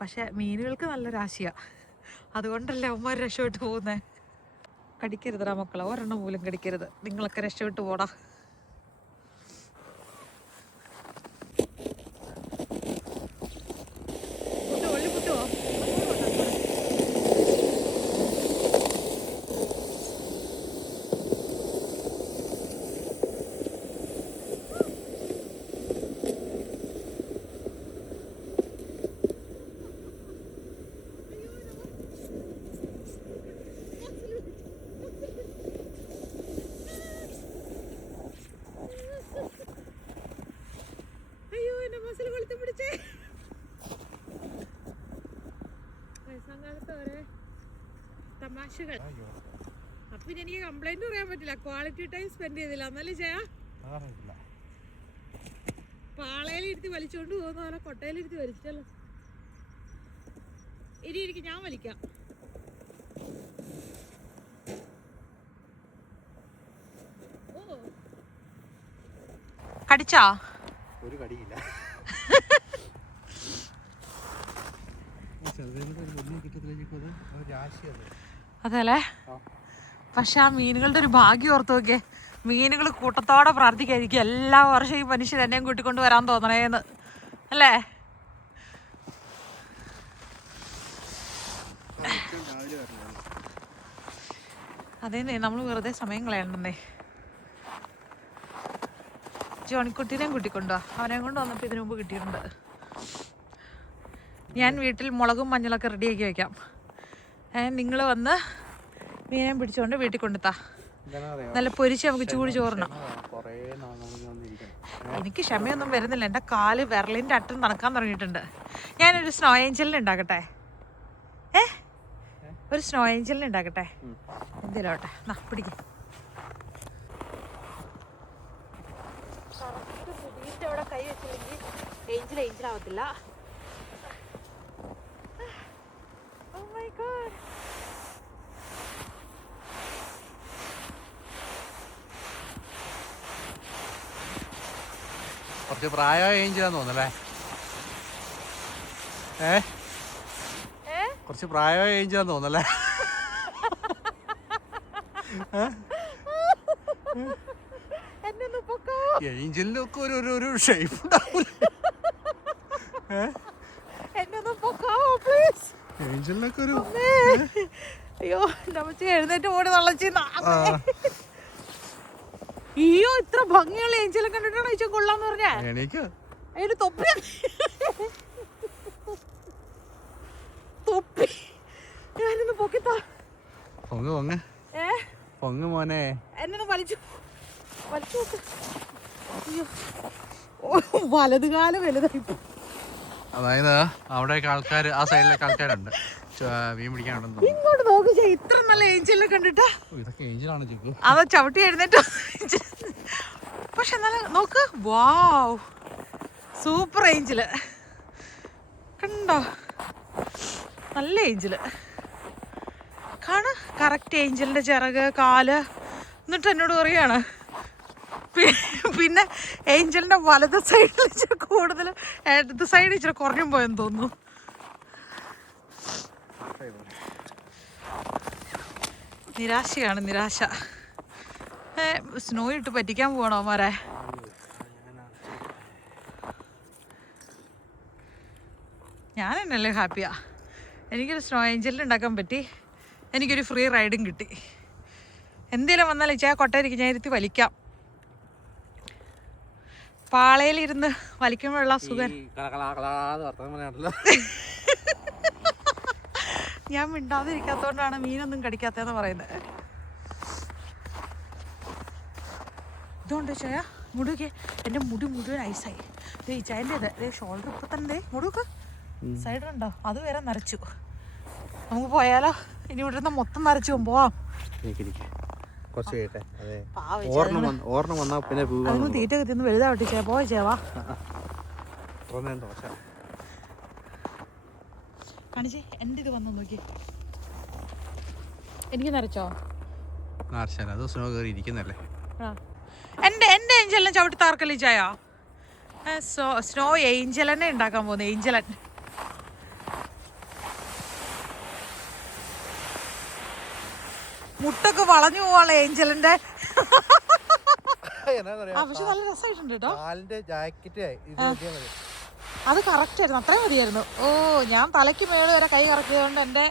പക്ഷെ മീനുകൾക്ക് നല്ല രാശിയാ. അതുകൊണ്ടല്ലേ അവന്മാർ രക്ഷപ്പെട്ട് പോകുന്നേ. കടിക്കരുതടാ മക്കളെ, ഒരെണ്ണം പോലും കടിക്കരുത്. നിങ്ങളൊക്കെ രക്ഷപ്പെട്ട് പോടാ. തമാശകൾ. അപ്പൊ പിന്നെ എനിക്ക് കംപ്ലൈന്റ് പറയാൻ പറ്റില്ല. ക്വാളിറ്റി ടൈം സ്പെൻഡ് ചെയ്തില്ല എന്നല്ലേ ചെയ്യാ. പാളയിലിരുത്തി വലിച്ചോണ്ട് പോകുന്ന പോലെ കൊട്ടയിലിരുത്തി വലിച്ചല്ലോ. ഇരിക്കും, ഞാൻ വലിക്കാം. കടിച്ചാ? ഒരു കടിയില്ല. അതല്ലേ. പക്ഷെ ആ മീനുകളുടെ ഒരു ഭാഗ്യം ഓർത്ത് നോക്കിയേ. മീനുകൾ കൂട്ടത്തോടെ പ്രാർത്ഥിക്കായിരിക്കും എല്ലാ വർഷവും ഈ മനുഷ്യൻ എന്നെയും കൂട്ടിക്കൊണ്ട് വരാൻ തോന്നണേന്ന് അല്ലേ. അതേന്നേ, നമ്മൾ വെറുതെ സമയം കളയണ്ടെന്നേ. ജോണിക്കുട്ടീനെയും കൂട്ടിക്കൊണ്ടോ. അവനെ കൊണ്ട് വന്നപ്പോൾ ഇതിനു മുമ്പ് കിട്ടിയിട്ടുണ്ട്. ഞാൻ വീട്ടിൽ മുളകും മഞ്ഞളൊക്കെ റെഡിയാക്കി വയ്ക്കാം. നിങ്ങൾ വന്ന് മീനെ പിടിച്ചുകൊണ്ട് വീട്ടിൽ കൊണ്ടുത്താ. നല്ല പൊരിച്ച് നമുക്ക് ചൂട് ചോറിനാം. എനിക്ക് ക്ഷമയൊന്നും വരുന്നില്ല. എൻ്റെ കാല് വിരലിൻ്റെ അറ്റം നടക്കാൻ തുടങ്ങിയിട്ടുണ്ട്. ഞാനൊരു സ്നോ ഏഞ്ചലിനെ ഉണ്ടാക്കട്ടെ. ഒരു സ്നോ ഏഞ്ചലിനെ ഉണ്ടാക്കട്ടെ. എന്തേലും ആവട്ടെ. നാ പിടിക്കും. അവിടെ കൈ വെച്ചില്ലെങ്കിൽ ഏഞ്ചലാവത്തില്ല. കുറച്ച് പ്രായമായ ഏഞ്ചലാന്ന് തോന്നല്ലേ. കുറച്ച് പ്രായമായ ഏഞ്ചലാന്ന് തോന്നല്ലേ. ഏഞ്ചലിനൊക്കെ ഒരു ഷേപ്പ് ഉണ്ടാവില്ലേ. ഏഞ്ചലിനൊക്കെ ഒരു അയ്യോ നമ്മച്ച് എഴുന്നേറ്റ് ഓടി തള്ളച്ചി. അയ്യോ ഇത്ര ഭംഗിയുള്ള ഏഞ്ചലെ കണ്ടിട്ടാണോ ചോദിച്ചാൽ കൊള്ളാന്ന് പറഞ്ഞേ. അതിന് തൊപ്പി തൊപ്പി ഞാനൊന്ന് പൊക്കിത്താ. പൊങ്ങ് മോനെ. എന്നൊന്ന് വലിച്ചു നോക്ക്. അയ്യോ വലതുകാലം വലുതായി. അതായത് അവിടെയൊക്കെ ആൾക്കാർ, ആ സൈഡിലൊക്കെ ആൾക്കാരുണ്ട് മീൻ പിടിക്കാനുണ്ടെന്ന്. ഇങ്ങോട്ട് നോക്ക്. ഇത്ര നല്ല ഏഞ്ചലിനെ കണ്ടിട്ടാ. ഇതൊക്കെ ഏഞ്ചലാണ് ചിക്കു. അതോ ചവിട്ടി എഴുന്നേറ്റോ. പക്ഷെ എന്നാലും നോക്ക്. വാവ്, സൂപ്പർ ഏഞ്ചല് കണ്ടോ. നല്ല ഏഞ്ചല് കാണാ. കറക്റ്റ് ഏഞ്ചലിന്റെ ചിറക്, കാല്. എന്നിട്ട് എന്നോട് പറയാണ് പിന്നെ ഏഞ്ചലിന്റെ വലത് സൈഡിൽ ഇച്ചിരി കൂടുതലും ഇടത് സൈഡ് ഇച്ചിരി കുറഞ്ഞും പോയെന്ന് തോന്നുന്നു. നിരാശയാണ് നിരാശ. സ്നോ ഇട്ട് പറ്റിക്കാൻ പോകണോ മാരെ. ഞാൻ എന്നല്ലേ ഹാപ്പിയാ. എനിക്കൊരു സ്നോ ഏഞ്ചലിൽ ഉണ്ടാക്കാൻ പറ്റി. എനിക്കൊരു ഫ്രീ റൈഡും കിട്ടി. എന്തെങ്കിലും വന്നാൽ ഇച്ചാ കൊട്ടയിരിക്കും, ഞാൻ ഇരുത്തി വലിക്കാം. പാളയിലിരുന്ന് വലിക്കുമ്പോഴുള്ള സുഖം. ഞാൻ മിണ്ടാതിരിക്കാത്തോണ്ടാണ് മീനൊന്നും കടിക്കാത്തതെന്ന് പറയുന്നത്. ഇതുകൊണ്ട് ചായ മുടിയൊക്കെ എൻ്റെ മുടി മുഴുവൻ ഐസായി. ഈ ചായൻ്റെ ഷോൾഡർ ഇപ്പം തന്നെ മുടിയൊക്കെ സൈഡിലുണ്ടോ അത് വരെ നരച്ചു. നമുക്ക് പോയാലോ? ഇനി ഇവിടെ നിന്ന് മൊത്തം നരച്ചു പോവാം. എനിക്ക് കുറച്ച് കേട്ടെ. അതെ, പാവം ഓർണം വന്നാൽ പിന്നെ അതുങ്ങൾ തീറ്റ തിന്ന് വലുതാവട്ടെ ചേ പോയ ചേവാ ദോശ കാണിച്ചേ. എൻ്റെ ഇത് വന്നു നോക്കി, എനിക്ക് നിറച്ചോ? അത് സ്നോ കയറി ഇരിക്കുന്നല്ലേ. എൻ്റെ ഏഞ്ചലിനെ ചവിട്ടി താർക്കല്ലേ ചായ? സ്നോ ഏഞ്ചലനെ ഉണ്ടാക്കാൻ പോകുന്നു. ഏഞ്ചലൻ മുട്ടൊക്കെ വളഞ്ഞു പോവാളെ ഏഞ്ചലിന്റെ. പക്ഷെ നല്ല രസമായിട്ടുണ്ട് കേട്ടോ. അത് കറക്റ്റ് ആയിരുന്നു, അത്രയും മതിയായിരുന്നു. ഓ, ഞാൻ തലയ്ക്ക് മേള് വരെ കൈ കറക്കിയതുകൊണ്ട് എൻ്റെ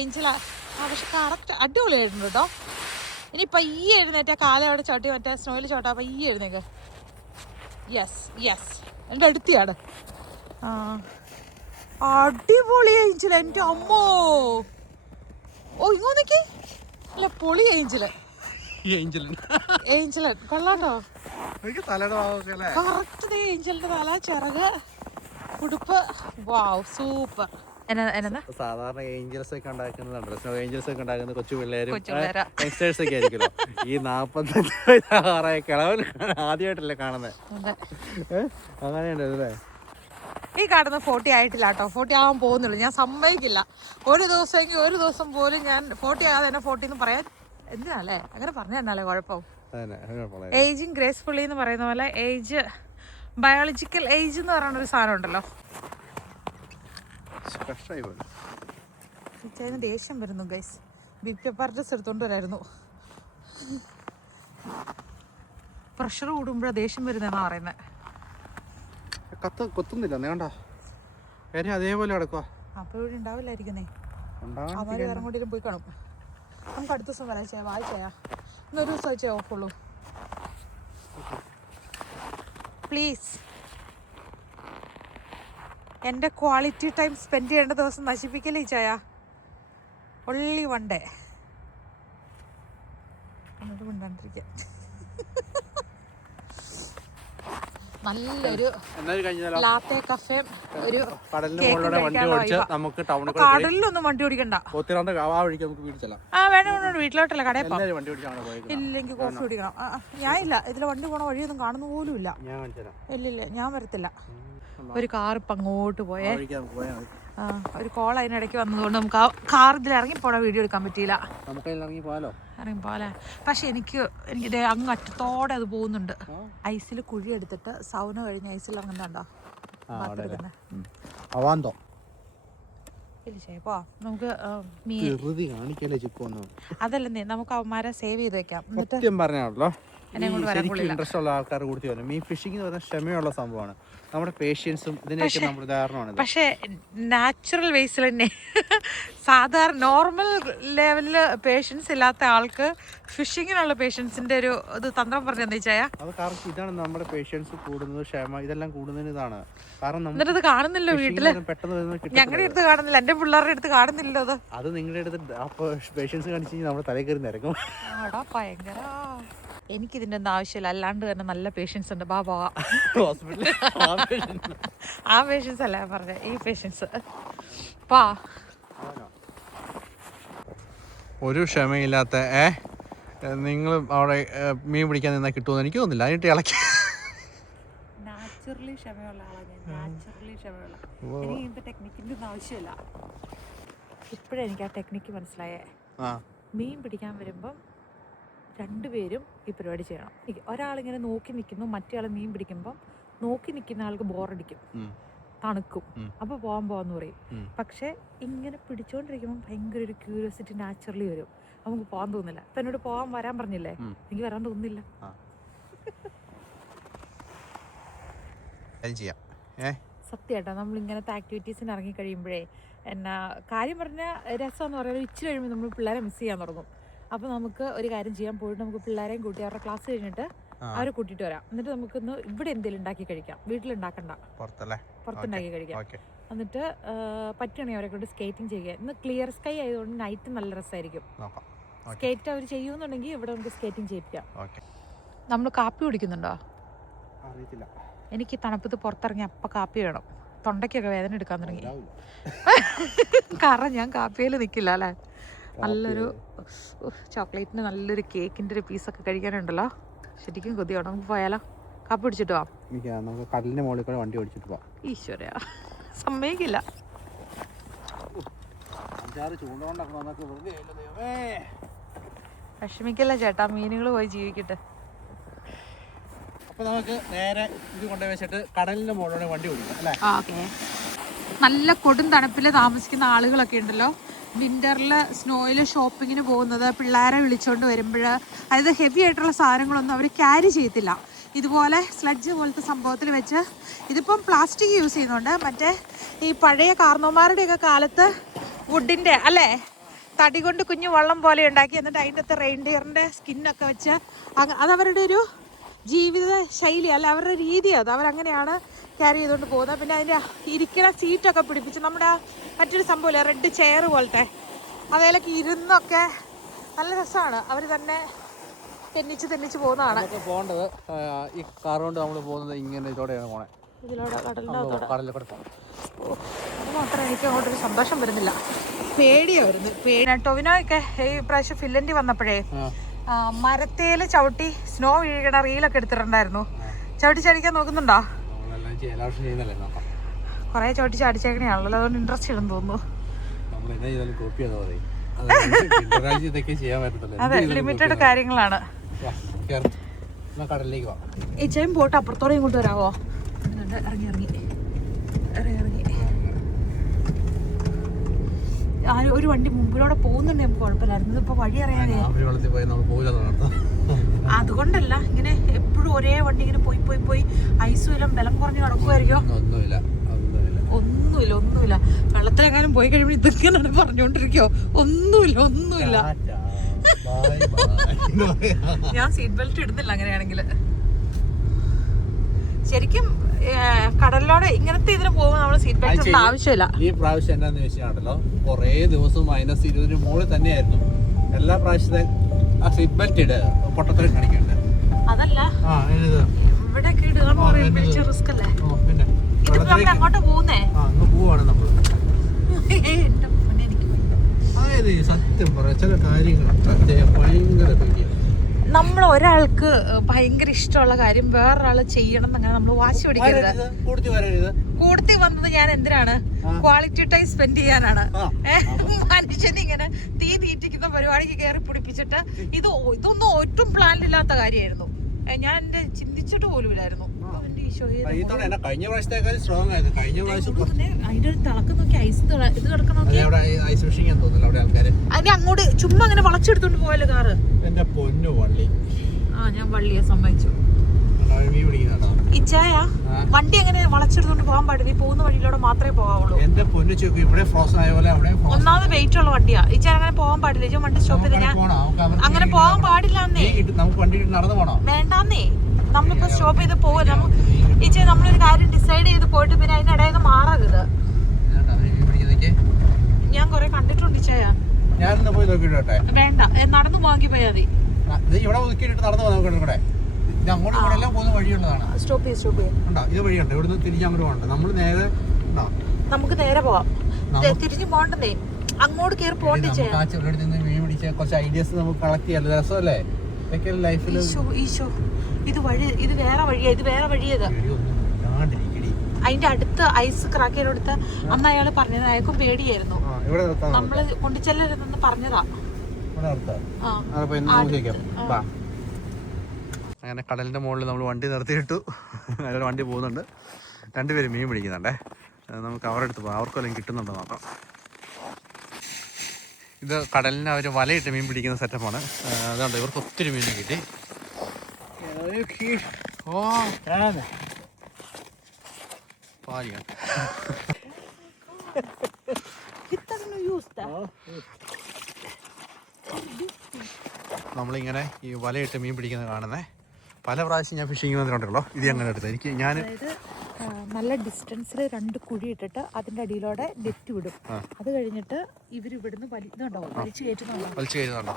ഏഞ്ചല പക്ഷെ കറക്റ്റ് അടിപൊളിയായിട്ടുണ്ട് കേട്ടോ. ഇനി പയ്യെ എഴുന്നേറ്റാ കാലം അവിടെ ചവിട്ടി മറ്റേ സ്നോയിൽ ചോട്ടാ പയ്യെ എഴുന്നേക്ക്. യെസ് എൻ്റെ അടുത്തിയാണ്. ആ, അടിപൊളി ഏഞ്ചൽ എൻ്റെ അമ്മോ. ഓ, ഇങ്ങോട്ടേക്ക് അല്ല, പൊളി ഏഞ്ചലൻ കൊള്ളാട്ടോ. കറക്റ്റ് ഏഞ്ചലിന്റെ തല, ചിറക്, ഉടുപ്പ്. വാവ്, സൂപ്പർ. സാധാരണ ഏഞ്ചൽസ് ഒക്കെ ഉണ്ടാക്കുന്നതാണ്, സ്നോ ഏഞ്ചൽസ് ഒക്കെ ഉണ്ടാക്കുന്നത് കൊച്ചു പിള്ളേരും യങ്സ്റ്റേഴ്സ് ഒക്കെ ആയിരിക്കുമല്ലോ. ഈ 45 കിളവൻ ആദ്യമായിട്ടല്ലേ കാണുന്നത്. അങ്ങനെയുണ്ട് അല്ലേ? ഈ കാണുന്ന 40 ആയിട്ടില്ല കേട്ടോ. 40 ആവാൻ പോകുന്നുള്ളൂ. ഞാൻ സമ്മതിക്കില്ല ഒരു ദിവസം പോലും ഞാൻ 40 ആകാതെ തന്നെ 40 എന്ന് പറയാൻ. എന്തിനാല്ലേ അങ്ങനെ പറഞ്ഞു തന്നാലേ കുഴപ്പം. ഏജിങ് ഗ്രേസ്ഫുള്ളി എന്ന് പറയുന്ന പോലെ ഏജ്, ബയോളജിക്കൽ ഏജ് എന്ന് പറയുന്ന ഒരു സാധനം ഉണ്ടല്ലോ. ദേഷ്യം വരുന്നു ഗൈസ്. ബിപി അപ്പാരറ്റസ് എടുത്തോണ്ട് വരായിരുന്നു. പ്രഷർ കൂടുമ്പോഴാണ് ദേഷ്യം വരുന്നതെന്നാ പറയുന്നത്. കൊത്തുന്നില്ല നേണ്ട അതേപോലെ കിടക്കുക. അപ്പൊ ഇവിടെ ഉണ്ടാവില്ലായിരിക്കുന്നേ. അവര് വേറെ കൊണ്ടിരും പോയി കാണും. നമുക്ക് അടുത്ത ദിവസം വരാം ചെയ്യാം. വായിച്ചാ ഇന്നൊരു ദിവസം വെച്ചേ ഓഫുള്ളൂ പ്ലീസ്. എൻ്റെ ക്വാളിറ്റി ടൈം സ്പെൻഡ് ചെയ്യേണ്ട ദിവസം നശിപ്പിക്കലേ ചായ. ഒള്ളി വൺ ഡേ എന്നോട് മിണ്ടാണ്ടിരിക്കാം. നല്ലൊരു ലാത്തെ കഫേ, ഒരു കടലിലൊന്നും വണ്ടി ഓടിക്കണ്ട. വേണം, വീട്ടിലോട്ടല്ല കടയിൽ ഇല്ലെങ്കിൽ കോഫി കുടിക്കണം. ഞാൻ ഇല്ല, ഇതിലെ വണ്ടി പോണ വഴിയൊന്നും കാണുന്ന പോലും ഇല്ല. ഇല്ലില്ല, ഞാൻ വരത്തില്ല. ഒരു കാർ ഇപ്പം അങ്ങോട്ട് പോയേ. ഒരു കോൾ അതിനിടയ്ക്ക് വന്നതുകൊണ്ട് നമുക്ക് ആ കാർ ഇതിൽ ഇറങ്ങി പോണ വീഡിയോ എടുക്കാൻ പറ്റിയില്ല. ഇറങ്ങി പോലെ. പക്ഷെ എനിക്ക് അങ്ങ് അറ്റത്തോടെ അത് പോകുന്നുണ്ട്. ഐസിൽ കുഴി എടുത്തിട്ട് സൗന കഴിഞ്ഞ് ഐസിൽ ഇറങ്ങുന്നുണ്ടോ? നമുക്ക് അതല്ലേ, നമുക്ക് അവന്മാരെ സേവ് ചെയ്ത് വെക്കാം. ഇൻട്രസ്റ്റ് ഉള്ള ആൾക്കാർ കൂടി വരും. മീൻ ഫിഷിംഗ് എന്ന് പറഞ്ഞാൽ ക്ഷമയുള്ള സംഭവമാണ്. നമ്മുടെ പേഷ്യൻസും ഇതിനൊക്കെ നമ്മുടെ ഉദാഹരണമാണ്. പക്ഷേ നാച്ചുറൽ വേസിൽ തന്നെ സാധാരണ നോർമൽ ലെവലിൽ പേഷ്യൻസ് ഇല്ലാത്ത ആൾക്ക് ഫിഷിങ്ങിനുള്ള പേഷ്യൻസിന്റെ ഒരു ഇത് തന്ത്രം പറഞ്ഞെന്ന് വെച്ചാൽ അത് കാരണം ഇതാണ് നമ്മുടെ പേഷ്യൻസ് കൂടുന്നത്, ക്ഷമ ഇതെല്ലാം കൂടുന്നതിന് ഇതാണ് കാരണം. എന്നിട്ട് കാണുന്നില്ല വീട്ടില്, ഞങ്ങളുടെ അടുത്ത് കാണുന്നില്ല, എന്റെ പിള്ളേരുടെ അടുത്ത് കാണുന്നില്ലല്ലോ. അത് നിങ്ങളുടെ അടുത്ത് പേഷ്യൻസ് കാണിച്ച് നമ്മുടെ തലയിൽ കയറി നിരക്കും. ഭയങ്കര. എനിക്കിതിൻ്റെ ഒന്നും ആവശ്യമില്ല, അല്ലാണ്ട് തന്നെ നല്ല പേഷ്യൻസ് ഉണ്ട്. ബാബാ ആ പേഷ്യൻസ് അല്ല ഞാൻ പറഞ്ഞത്, ഈ പേഷ്യൻസ്. ഒരു ക്ഷമയില്ലാത്ത നിങ്ങൾ അവിടെ മീൻ പിടിക്കാൻ നിന്നാൽ കിട്ടുമെന്ന് എനിക്ക് തോന്നുന്നില്ല. അതിട്ട് ഇളക്കി നാച്ചുറലി ക്ഷമയുള്ള ആളാണ് ഞാൻ. നാച്ചുറലി ക്ഷമയുള്ള. എനിക്ക് ഇങ്ങനത്തെ ടെക്നിക്കിൻ്റെ ഒന്നും ആവശ്യമില്ല. ഇപ്പോഴേ എനിക്ക് ആ ടെക്നിക്ക് മനസ്സിലായേ. മീൻ പിടിക്കാൻ വരുമ്പം രണ്ടുപേരും ഈ പരിപാടി ചെയ്യണം. ഒരാളിങ്ങനെ നോക്കി നിൽക്കുന്നു, മറ്റേ ആൾ മീൻ പിടിക്കുമ്പം നോക്കി നിൽക്കുന്ന ആൾക്ക് ബോറടിക്കും, തണുക്കും, അപ്പോൾ പോകാന്ന് പറയും. പക്ഷെ ഇങ്ങനെ പിടിച്ചോണ്ടിരിക്കുമ്പോൾ ഭയങ്കര ഒരു ക്യൂരിയോസിറ്റി നാച്ചുറലി വരും, നമുക്ക് പോകാൻ തോന്നില്ല. ഇപ്പം എന്നോട് വരാൻ പറഞ്ഞില്ലേ, എനിക്ക് വരാൻ തോന്നുന്നില്ല. സത്യമായിട്ടോ, നമ്മൾ ഇങ്ങനത്തെ ആക്ടിവിറ്റീസിന് ഇറങ്ങി കഴിയുമ്പോഴേ എന്നാ കാര്യം പറഞ്ഞാൽ രസമെന്ന് പറയുന്നത് ഇച്ചിരി കഴിയുമ്പോൾ നമ്മൾ പിള്ളേരെ മിസ് ചെയ്യാൻ തുടങ്ങും. അപ്പോൾ നമുക്ക് ഒരു കാര്യം ചെയ്യാൻ പോയിട്ട് നമുക്ക് പിള്ളേരെയും കൂട്ടി അവരുടെ ക്ലാസ് കഴിഞ്ഞിട്ട് അവരെ കൂട്ടിയിട്ട് വരാം. എന്നിട്ട് നമുക്കൊന്ന് ഇവിടെ എന്തെങ്കിലും ഉണ്ടാക്കി കഴിക്കാം, വീട്ടിലുണ്ടാക്കണ്ട, പുറത്തുണ്ടാക്കി കഴിക്കാം. എന്നിട്ട് പറ്റുകയാണെങ്കിൽ അവരെ കൊണ്ട് സ്കേറ്റിംഗ് ചെയ്യുക. ഇന്ന് ക്ലിയർ സ്കൈ ആയതുകൊണ്ട് നൈറ്റ് നല്ല രസമായിരിക്കും. സ്കേറ്റ് അവർ ചെയ്യുന്നുണ്ടെങ്കിൽ ഇവിടെ നമുക്ക് സ്കേറ്റിംഗ് ചെയ്യിപ്പിക്കാം. നമ്മൾ കാപ്പി കുടിക്കുന്നുണ്ടോ? എനിക്ക് തണുപ്പത്ത് പുറത്തിറങ്ങി അപ്പം കാപ്പി വേണം. തൊണ്ടയ്ക്കൊക്കെ വേദന എടുക്കാൻ തുടങ്ങി. കാരണം ഞാൻ കാപ്പിയിൽ നിൽക്കില്ല അല്ലേ. നല്ലൊരു ചോക്ലേറ്റിന് നല്ലൊരു കേക്കിൻ്റെ ഒരു പീസൊക്കെ കഴിക്കാനുണ്ടല്ലോ. ശരിക്കും കൊതിയാണ്. നമുക്ക് പോയാലോ? കാപ്പി പിടിച്ചിട്ട് പോവാം. നമുക്ക് കടലിൻ്റെ മുകളിൽ കൂടെ വണ്ടി ഓടിച്ചിട്ട് പോവാം. ഈശ്വര സമ്മതിക്കില്ല. വിഷമിക്കല്ല ചേട്ടാ, മീനുകൾ പോയി ജീവിക്കട്ടെ. അപ്പോൾ നമുക്ക് നേരെ ഇത് കൊണ്ടുപോയി വെച്ചിട്ട് കടലിൻ്റെ മുകളിലൂടെ വണ്ടി ഓടിക്കാം അല്ലേ? ഓക്കെ. നല്ല കൊടും തണുപ്പിൽ താമസിക്കുന്ന ആളുകളൊക്കെ ഉണ്ടല്ലോ, വിൻ്ററിൽ സ്നോയിൽ ഷോപ്പിങ്ങിന് പോകുന്നത്, പിള്ളേരെ വിളിച്ചുകൊണ്ട് വരുമ്പോൾ അതായത് ഹെവി ആയിട്ടുള്ള സാധനങ്ങളൊന്നും അവർ ക്യാരി ചെയ്യത്തില്ല. ഇതുപോലെ സ്ലഡ്ജ് പോലത്തെ സംഭവത്തിൽ വെച്ച്, ഇതിപ്പം പ്ലാസ്റ്റിക് യൂസ് ചെയ്യുന്നുണ്ട്. മറ്റേ ഈ പഴയ കാർന്നോമാരുടെയൊക്കെ കാലത്ത് വുഡിൻ്റെ അല്ലേ, തടി കൊണ്ട് കുഞ്ഞു വള്ളം പോലെ ഉണ്ടാക്കി, എന്നിട്ട് അതിൻ്റെ അകത്ത് റെയിൻഡിയറിൻ്റെ സ്കിന്നൊക്കെ വെച്ച് അതവരുടെ ഒരു ജീവിത ശൈലി അല്ല, അവരുടെ രീതി. അത് അവരങ്ങനെയാണ് ക്യാരി ചെയ്തുകൊണ്ട് പോകുന്നത്. പിന്നെ അതിൻ്റെ ഇരിക്കുന്ന സീറ്റൊക്കെ പിടിപ്പിച്ച് നമ്മുടെ മറ്റൊരു സംഭവമില്ല, റെഡ് ചെയർ പോലത്തെ, അതേലൊക്കെ ഇരുന്നൊക്കെ നല്ല രസമാണ്. അവർ തന്നെ തെന്നിച്ച് പോകുന്നതാണ്. പോകേണ്ടത് ഈ കാർ കൊണ്ട് നമ്മൾ പോകുന്നത് ഇങ്ങനെ ഇതോടെയാണ് പോണേ, ഇതിലൂടെ കടലിൻ്റെ കടലിലൂടെ പോകണം. അത് മാത്രം എനിക്ക് അങ്ങോട്ടൊരു സന്തോഷം വരുന്നില്ല, പേടിയാണ് വരുന്നത്. ടൊവിനോയൊക്കെ ഈ പ്രാവശ്യം ഫില്ലൻഡി വന്നപ്പോഴേ മരത്തേൽ ചവിട്ടി സ്നോ വീഴണ റീലൊക്കെ എടുത്തിട്ടുണ്ടായിരുന്നു. ചവിട്ടി ചടിക്കാൻ നോക്കുന്നുണ്ടോ? കുറെ ചവിട്ടി ചടിച്ചേക്കണയാണല്ലോ, അതുകൊണ്ട് ഇൻട്രസ്റ്റ് ഇല്ലെന്ന് തോന്നുന്നു. അതെ, ലിമിറ്റഡ് കാര്യങ്ങളാണ്. ഈ ചെയിൻ പോട്ട് അപ്പുറത്തോടെ ഇങ്ങോട്ട് വരാവോ? ഇറങ്ങി ഒരു വണ്ടി മുമ്പിലൂടെ പോകുന്നുണ്ട്, നമുക്ക് കുഴപ്പമില്ലായിരുന്നു. ഇപ്പൊ വഴി അറിയാതെ അതുകൊണ്ടല്ല, ഇങ്ങനെ എപ്പോഴും ഒരേ വണ്ടി ഇങ്ങനെ പോയി ഐസും എല്ലാം ബലം കുറഞ്ഞ് നടക്കുമായിരിക്കും. ഒന്നുമില്ല. വെള്ളത്തിലെങ്ങാനും പോയി കഴിയുമ്പോൾ ഇതൊക്കെയാണ് പറഞ്ഞോണ്ടിരിക്കോ? ഒന്നുമില്ല. ഞാൻ സീറ്റ് ബെൽറ്റ് ഇടുന്നില്ല അങ്ങനെയാണെങ്കിൽ. ശരിക്കും കടലിലൂടെ ഇങ്ങനത്തെ ഇതിന് പോകുമ്പോൾ നമ്മൾ സീറ്റ് ബെൽറ്റ് ഇടേണ്ട ആവശ്യമില്ല. ഈ പ്രാവശ്യം എന്താന്ന് വെച്ചാണല്ലോ, കുറേ ദിവസം -20 മുകളിൽ തന്നെയായിരുന്നു. എല്ലാ പ്രാവശ്യത്തെ ആ സീറ്റ് ബെൽറ്റ് ഇട് പൊട്ടത്തരം കാണിക്കണ്ട. അതല്ല ഇവിടെ റിസ്ക് അല്ലേ? ഇതിപ്പോ നമ്മൾ അങ്ങോട്ട് പോകുന്നേ പോവാണ് നമ്മൾ. അതായത് സത്യം പറയാം, ചില കാര്യങ്ങൾ ഭയങ്കര പേടിയാണ്. നമ്മൾ ഒരാൾക്ക് ഭയങ്കര ഇഷ്ടമുള്ള കാര്യം വേറൊരാള് ചെയ്യണം എന്നങ്ങനെ നമ്മൾ വാശി പിടിക്കരുത്. കൂടത്തി വന്നത് ഞാൻ എന്തിനാണ്? ക്വാളിറ്റി ടൈം സ്പെൻഡ് ചെയ്യാനാണ്. മനുഷ്യന് ഇങ്ങനെ തീറ്റിക്കുന്ന പരിപാടിക്ക് കയറി പിടിപ്പിച്ചിട്ട് ഇതൊന്നും ഒട്ടും പ്ലാനിലില്ലാത്ത കാര്യമായിരുന്നു. ഞാൻ എന്റെ ചിന്തിച്ചിട്ട് പോലുമില്ലായിരുന്നു. കഴിഞ്ഞ പ്രാവശ്യത്തേക്കാൾ സ്ട്രോങ് ആയത്. കഴിഞ്ഞ പ്രാവശ്യം അതിന്റെ ഒരു തിളക്കം നോക്കി, ഐസ് ഇത് കിടക്കാൻ നോക്കി. അതിനെ അങ്ങോട്ട് ചുമ്മാ അങ്ങനെ വളച്ചെടുത്തോണ്ട് പോയല്ലോ കാറ്. എന്റെ പൊന്നു വള്ളി. ഞാൻ വള്ളിയെ സമ്മതിച്ചു. ഇച്ചായ വണ്ടി അങ്ങനെ വളച്ചെടുത്തോണ്ട് പോകാൻ പാടില്ല. ഈ പോകുന്ന വഴിയിലൂടെ മാത്രമേ പോകാവുള്ളൂ. എന്റെ പൊന്നു ചോക്ക്, ഇവിടെ ഫ്രോസൺ ആയ പോലെ അവിടെ ഒന്നാമത് വെയിറ്റ് ഉള്ള വണ്ടിയാ. ഇച്ചായ അങ്ങനെ പോകാൻ പാടില്ല. ഇച്ചാ വണ്ടി സ്റ്റോപ്പ് ചെയ്ത് ഞാൻ അങ്ങനെ പോകാൻ പാടില്ലാന്നേ. നമുക്ക് വണ്ടി നടന്നു പോണോ? വേണ്ടാന്നേ, നമ്മളിപ്പോ സ്റ്റോപ്പ് ചെയ്ത് പോവല്ലോ. ഇച്ചേ നമ്മളൊരു കാര്യം ഡിസൈഡ് ചെയ്ത് പോയിട്ട് പിന്നെ അതിന്റെ ഇടയിൽ നിന്ന് മാറരുത്. ഞാൻ കൊറേ കണ്ടിട്ടുണ്ട് ഇച്ചായ. ഞാനൊന്ന് പോയി നോക്കിട്ടെ. വേണ്ട, നടന്നു പോകാൻ പോയാൽ മതി. ഇവിടെ ഒതുക്കിയിട്ട് നടന്നു പോകാൻ അങ്ങോട്ട് എല്ലാം പോകുന്ന വഴിയുള്ളതാണ്. സ്റ്റോപ്പ് ചെയ്യും. ഇത് വഴിയുണ്ട്, ഇവിടുന്ന് തിരിഞ്ഞ് അങ്ങോട്ട് പോകണ്ട. നമ്മൾ നേരെ നമുക്ക് നേരെ പോവാം. തിരിഞ്ഞു പോകണ്ടേ, അങ്ങോട്ട് കയറി പോകണ്ടേ. മീൻ പിടിച്ച കുറച്ച് ഐഡിയാസ് നമുക്ക് കളക്ട് ചെയ്യാൻ രസമല്ലേ ഇതൊക്കെ ലൈഫിൽ. ഈശോ, ഇത് വേറെ വഴിയാ. ഇത് വേറെ വഴിയത്. അതിന്റെ അടുത്ത് ഐസ് ക്രാക്കിയടുത്ത് അന്ന് അയാള് പറഞ്ഞത് അയാൾക്കും പേടിയായിരുന്നു. നമ്മള് കൊണ്ടുചെല്ലരുതെന്ന് പറഞ്ഞതാ. അങ്ങനെ കടലിന്റെ മുകളിൽ നമ്മൾ വണ്ടി നിർത്തിയിട്ടു. അതിൽ വണ്ടി പോകുന്നുണ്ട്. രണ്ടുപേരും മീൻ പിടിക്കുന്നുണ്ടേ. നമുക്ക് അവരുടെ അടുത്ത് പോകാം, അവർക്ക് വല്ലതും കിട്ടുന്നുണ്ടോ നോക്കാം. ഇത് കടലിന് അവർ വലയിട്ട് മീൻ പിടിക്കുന്ന സെറ്റപ്പാണ്. അതുകൊണ്ട് ഇവർക്ക് ഒത്തിരി മീൻ കിട്ടി. നമ്മളിങ്ങനെ ഈ വലയിട്ട് മീൻ പിടിക്കുന്നത് കാണുന്നേ. പല പ്രാവശ്യം ഞാൻ ഫിഷിങ് വന്നിട്ടുണ്ടല്ലോ. ഇത് അങ്ങനെ എടുത്തത് ഞാൻ നല്ല ഡിസ്റ്റൻസിൽ 2 കുഴി ഇട്ടിട്ട് അതിന്റെ അടിയിലൂടെ നെറ്റ് വിടും. അത് കഴിഞ്ഞിട്ട് ഇവരിവിടുന്ന് വലിച്ചു കയറ്റുന്നുണ്ടോ.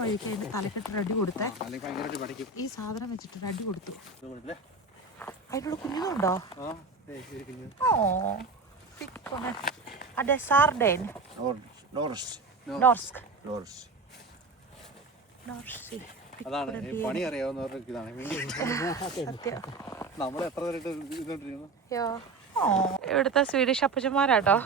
വഴിക്ക് അതിന്റെ തലക്കെട്ടൊരു അടി കൊടുത്തേ. അല്ലെങ്കിൽ ഭയങ്കരമായിട്ട് പഠിക്കും. ഈ സാധനം വെച്ചിട്ട് ഒരു അടി കൊടുത്തു. ഇതുകൊണ്ടല്ലേ? അതിനോട് കുഞ്ഞുണ്ടോ? ആ, ദേ ഇരിക്കുന്നു. ഓ പിക്കൊന്ന്. അതെ സാർഡേൻ. Norsk. നോർസ്ക്. Norsk. നോർസി. അതാണ് ഈ പണി അറിയാവുന്നവർക്ക് ഇതാണ്. സത്യം. നമ്മൾ എത്ര നേരമായിട്ട് ഇരുന്നോണ്ടിരിക്കുന്നു. ഇവിടുത്തെ സ്വീഡിഷ് അപ്പച്ചന്മാരാട്ടോ.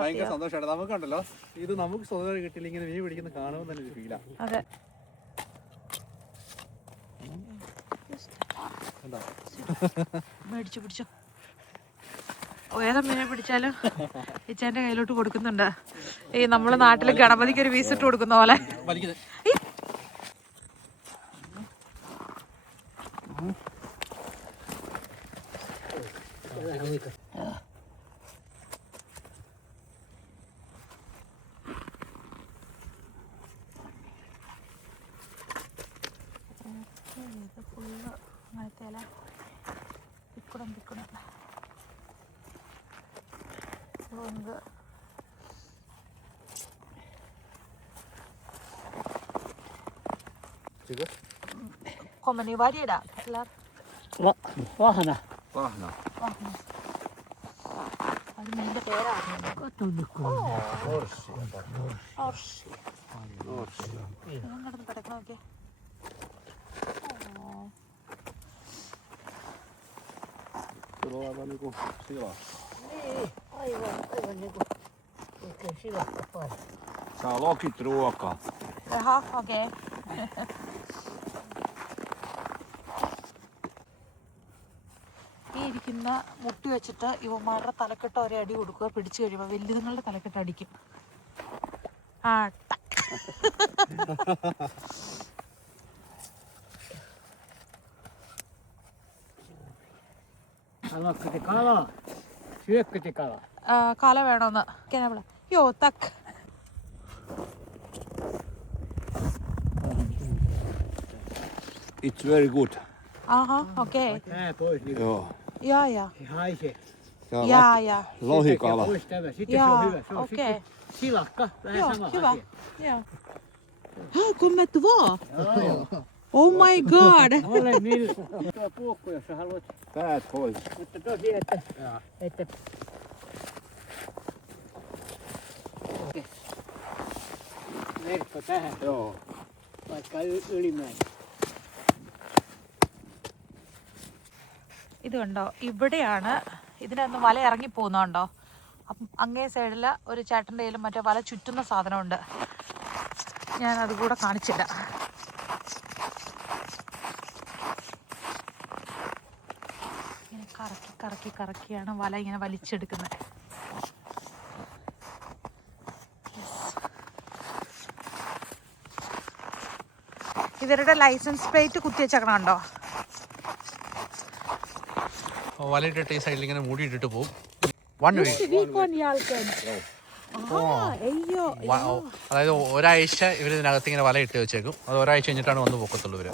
ഭയങ്കര സന്തോഷമാണ് നമുക്കുണ്ടല്ലോ. ഇത് നമുക്ക് സ്വന്തമായി കിട്ടിയില്ല, ഇങ്ങനെ മീൻ പിടിക്കുന്ന കാണുമ്പോൾ തന്നെ ഒരു ഫീലാണ്. അതെ. മേടിച്ചു പിടിച്ചോ. ഏതാ മീനെ പിടിച്ചാലും ഇച്ചാന്റെ കയ്യിലോട്ട് കൊടുക്കുന്നുണ്ട്. ഈ നമ്മള് നാട്ടില് ഗണപതിക്ക് ഒരു വീസിട്ട് കൊടുക്കുന്ന പോലെ. Kommer ni varje dag? Eller? Vahna. അത് മീൻ്റെ പേരാണ്. കിടന്ന് കിടക്കണം നോക്കിയേ. Saa lokit ruokaa. Jaha, okei. ഈ ഇരിക്കുന്ന മുട്ടി വെച്ചിട്ട് ഇവന്മാരുടെ തലക്കെട്ട് ഒരേ അടി കൊടുക്കുക. പിടിച്ചു കഴിയുമ്പോൾ വലുതുങ്ങളുടെ തലക്കെട്ട് അടിക്കും. ആ കാല വേണോന്ന് യോ തക്ക്. It's very good. Aha, okei. Joo. Ja, ja. Ja, Ja, ja. lohikala. Ja, okei. Silakka, vähän Joo, sama hyvä. asia. Joo. Kommer två? Oh my god. Ole millä. Tuo puukko, jos sä haluat. Päät pois. Mutta tosi, että verkko tähän, Joo. vaikka ylimäin. ഇത് കണ്ടോ, ഇവിടെയാണ് ഇതിനൊന്ന് വല ഇറങ്ങി പോകുന്നുണ്ടോ. അപ്പം അങ്ങേ സൈഡിൽ ഒരു ചേട്ടൻ്റെ കയ്യിലും മറ്റേ വല ചുറ്റുന്ന സാധനമുണ്ട്. ഞാൻ അതുകൂടെ കാണിച്ചില്ല. ഇങ്ങനെ കറക്കി കറക്കി കറക്കിയാണ് വല ഇങ്ങനെ വലിച്ചെടുക്കുന്നത്. ഇവരുടെ ലൈസൻസ് പ്ലേറ്റ് കുത്തി വെച്ചേക്കണുണ്ടോ. വലയിട്ടിട്ട് ഈ സൈഡിൽ ഇങ്ങനെ മൂടിയിട്ടിട്ട് പോകും. അതായത് ഒരാഴ്ച ഇവർ ഇതിനകത്ത് ഇങ്ങനെ വല ഇട്ട് വെച്ചേക്കും. അത് ഒരാഴ്ച കഴിഞ്ഞിട്ടാണ് വന്ന് പൊക്കത്തുള്ളൂ ഇവര്.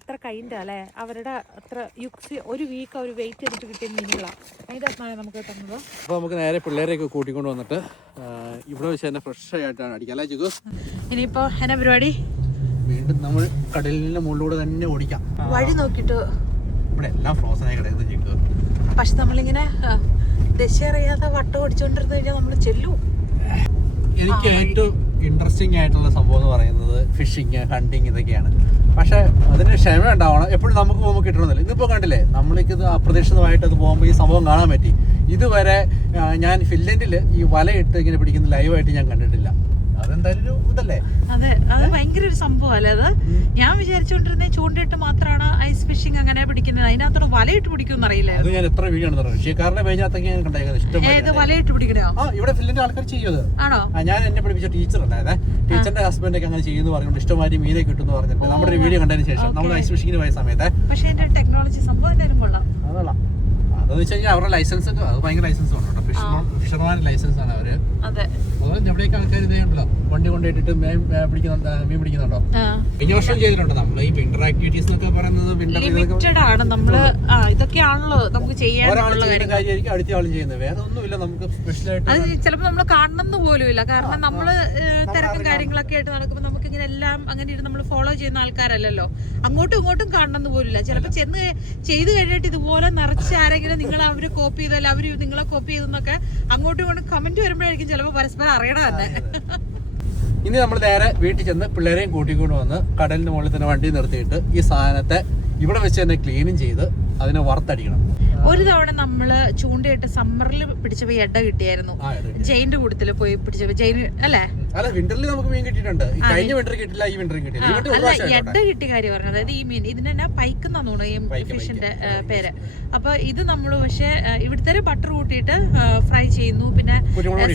അത്ര കൈൻ്റെ അല്ലേ അവരുടെ അത്ര യുക്തി. ഒരു വീക്ക് അവർ വെയിറ്റ് ചെയ്തിട്ട് കിട്ടിയ മീനുകളാണ്. അതിനകത്താണ് നമുക്ക് തന്നത്. അപ്പോൾ നമുക്ക് നേരെ പിള്ളേരെയൊക്കെ കൂട്ടിക്കൊണ്ട് വന്നിട്ട് ഇവിടെ വെച്ച് തന്നെ ഫ്രഷ് ആയിട്ടാണ് അടിക്കുക അല്ലേ ജിഗു? ഇനിയിപ്പോൾ എന്നാ പരിപാടി? വീണ്ടും നമ്മൾ കടലിൻ്റെ മുകളിലൂടെ തന്നെ ഓടിക്കാം. വഴി നോക്കിയിട്ട് ഇവിടെ എല്ലാം ഫ്രോസൺ ആയി കിടക്കുന്നത് ജിഗു. പക്ഷെ നമ്മളിങ്ങനെ ദശ അറിയാതെ വട്ടം ഓടിച്ചുകൊണ്ടിരുന്ന് കഴിഞ്ഞാൽ നമ്മൾ ചെല്ലും. എനിക്ക് ഏറ്റവും ഇൻട്രസ്റ്റിംഗ് ആയിട്ടുള്ള സംഭവം എന്ന് പറയുന്നത് ഫിഷിങ്, ഹണ്ടിങ് ഇതൊക്കെയാണ്. പക്ഷെ അതിന് ക്ഷമ ഉണ്ടാവണം. എപ്പോഴും നമുക്ക് പോകുമ്പോൾ കിട്ടണമെന്നില്ല. ഇന്നിപ്പോൾ കണ്ടില്ലേ, നമ്മളിത് അപ്രതീക്ഷിതമായിട്ട് അത് പോകുമ്പോൾ ഈ സംഭവം കാണാൻ പറ്റി. ഇതുവരെ ഞാൻ ഫിൻലൻഡിൽ ഈ വലയിട്ട് ഇങ്ങനെ പിടിക്കുന്ന ലൈവായിട്ട് ഞാൻ കണ്ടിട്ടില്ല. അതെന്തായാലും ഒരു ഇതല്ലേ. അതെ, അത് ഭയങ്കര ഒരു സംഭവമല്ലേ അത്. ഞാൻ വിചാരിച്ചോണ്ടിരുന്നേ ചൂണ്ടയിട്ട് മാത്രമാണ് ഐസ് ഫിഷിംഗ് അങ്ങനെ പിടിക്കുന്നത്. അതിനകത്തോടെ വലയിട്ട് പിടിക്കുമെന്ന് അറിയില്ല. അത് ഞാൻ എത്ര വീഡിയോ ആണ് റഷ്യക്കാരുടെ പേജിനകത്തൊക്കെ ഞാൻ കണ്ടേക്കുന്നത്. ഇഷ്ടം വലയിട്ട് പിടിക്കണോ? ഇവിടെ ഫിൻലൻഡ് ആൾക്കാർ ചെയ്യുന്നത് ആണോ? ഞാൻ എന്നെ പഠിപ്പിച്ച ടീച്ചർ അല്ലാതെ ടീച്ചറിന്റെ ഹസ്ബൻഡ് ഒക്കെ അങ്ങനെ ചെയ്യുന്നു പറഞ്ഞുകൊണ്ട് ഇഷ്ടമാതിരി മീനെ കിട്ടുമെന്ന് പറഞ്ഞിട്ട് നമ്മുടെ ഒരു വീഡിയോ കണ്ടതിന് ശേഷം നമ്മൾ ഐസ് ഫിഷിങ്ങിന് പോയ സമയത്ത്. പക്ഷെ എന്റെ ടെക്നോളജി സംഭവം എന്തായാലും കൊള്ളാം. അതല്ല, അത് അതെന്ന് വെച്ച് കഴിഞ്ഞാൽ അവരുടെ ലൈസൻസ് അത് ഭയങ്കര ലൈസൻസ് ആണ് കേട്ടോ. ഫിഷർമാൻ ലൈസൻസ് ആണ് അവര്. അതെ, അതുപോലെ എവിടെയൊക്കെ ആൾക്കാർ ഇതേ ഉണ്ടല്ലോ, വണ്ടി കൊണ്ടിട്ടിട്ട് മീൻ പിടിക്കുന്നുണ്ടോ. കഴിഞ്ഞ വർഷം ചെയ്തിട്ടുണ്ട് നമ്മൾ ഈ വിന്റർ ആക്ടിവിറ്റീസ് എന്നൊക്കെ പറയുന്നത്. ലിമിറ്റഡ് ആണ് നമ്മള്. ഇതൊക്കെയാണല്ലോ നമുക്ക് ചെയ്യാനുള്ള കാര്യമായിരിക്കും അടുത്ത ആളും ചെയ്യുന്നത്. വേറെ ഒന്നുമില്ല നമുക്ക് സ്പെഷ്യലായിട്ട്. അത് ചിലപ്പോൾ നമ്മൾ കാണണമെന്ന് പോലും ഇല്ല. കാരണം നമ്മള് തിരക്കും കാര്യങ്ങളൊക്കെ ആയിട്ട് നടക്കുമ്പോൾ നമുക്ക് ഇങ്ങനെ എല്ലാം അങ്ങനെ നമ്മൾ ഫോളോ ചെയ്യുന്ന ആൾക്കാരല്ലല്ലോ. അങ്ങോട്ടും ഇങ്ങോട്ടും കാണണമെന്ന് പോലും ഇല്ല. ചിലപ്പോൾ ചെന്ന് ചെയ്ത് കഴിഞ്ഞിട്ട് ഇതുപോലെ നിറച്ച് ആരെങ്കിലും നിങ്ങൾ അവര് കോപ്പി ചെയ്തല്ല അവര് നിങ്ങളെ കോപ്പി ചെയ്തെന്നൊക്കെ അങ്ങോട്ടും ഇങ്ങോട്ടും കമന്റ് വരുമ്പോഴായിരിക്കും ചിലപ്പോൾ പരസ്പരം അറിയണം തന്നെ. ഇനി നമ്മൾ നേരെ വീട്ടിൽ ചെന്ന് പിള്ളേരെയും കൂട്ടിക്കൊണ്ട് വന്ന് കടലിന് മുകളിൽ തന്നെ വണ്ടി നിർത്തിയിട്ട് ഈ സാധനത്തെ ഇവിടെ വെച്ച് തന്നെ ക്ലീനും ചെയ്ത് അതിനെ വറുത്തടിക്കണം. ഒരു തവണ നമ്മള് ചൂണ്ടയിട്ട് സമ്മറിൽ പിടിച്ചപ്പോ എഡ കിട്ടിയായിരുന്നു. ജയിന്റെ കൂട്ടത്തില് പോയി പിടിച്ചപ്പോ ജയിൻ അല്ലേ? അല്ല, വിന്ററിൽ നമുക്ക് മീൻ കിട്ടിയിട്ടുണ്ട്. കഴിഞ്ഞ വിന്റർ കിട്ടില്ല, ഈ വിന്റർ കിട്ടില്ല. അല്ല, എഡ കിട്ടിയ കാര്യം പറഞ്ഞു. അതായത് ഈ മീൻ ഇതിന് തന്നെ പൈക്കെന്നാന്ന് തോന്നുന്നു ഈ ഫിഷിന്റെ പേര്. അപ്പൊ ഇത് നമ്മള് പക്ഷെ ഇവിടുത്തെ ബട്ടർ കൂട്ടിയിട്ട് ഫ്രൈ ചെയ്യുന്നു. പിന്നെ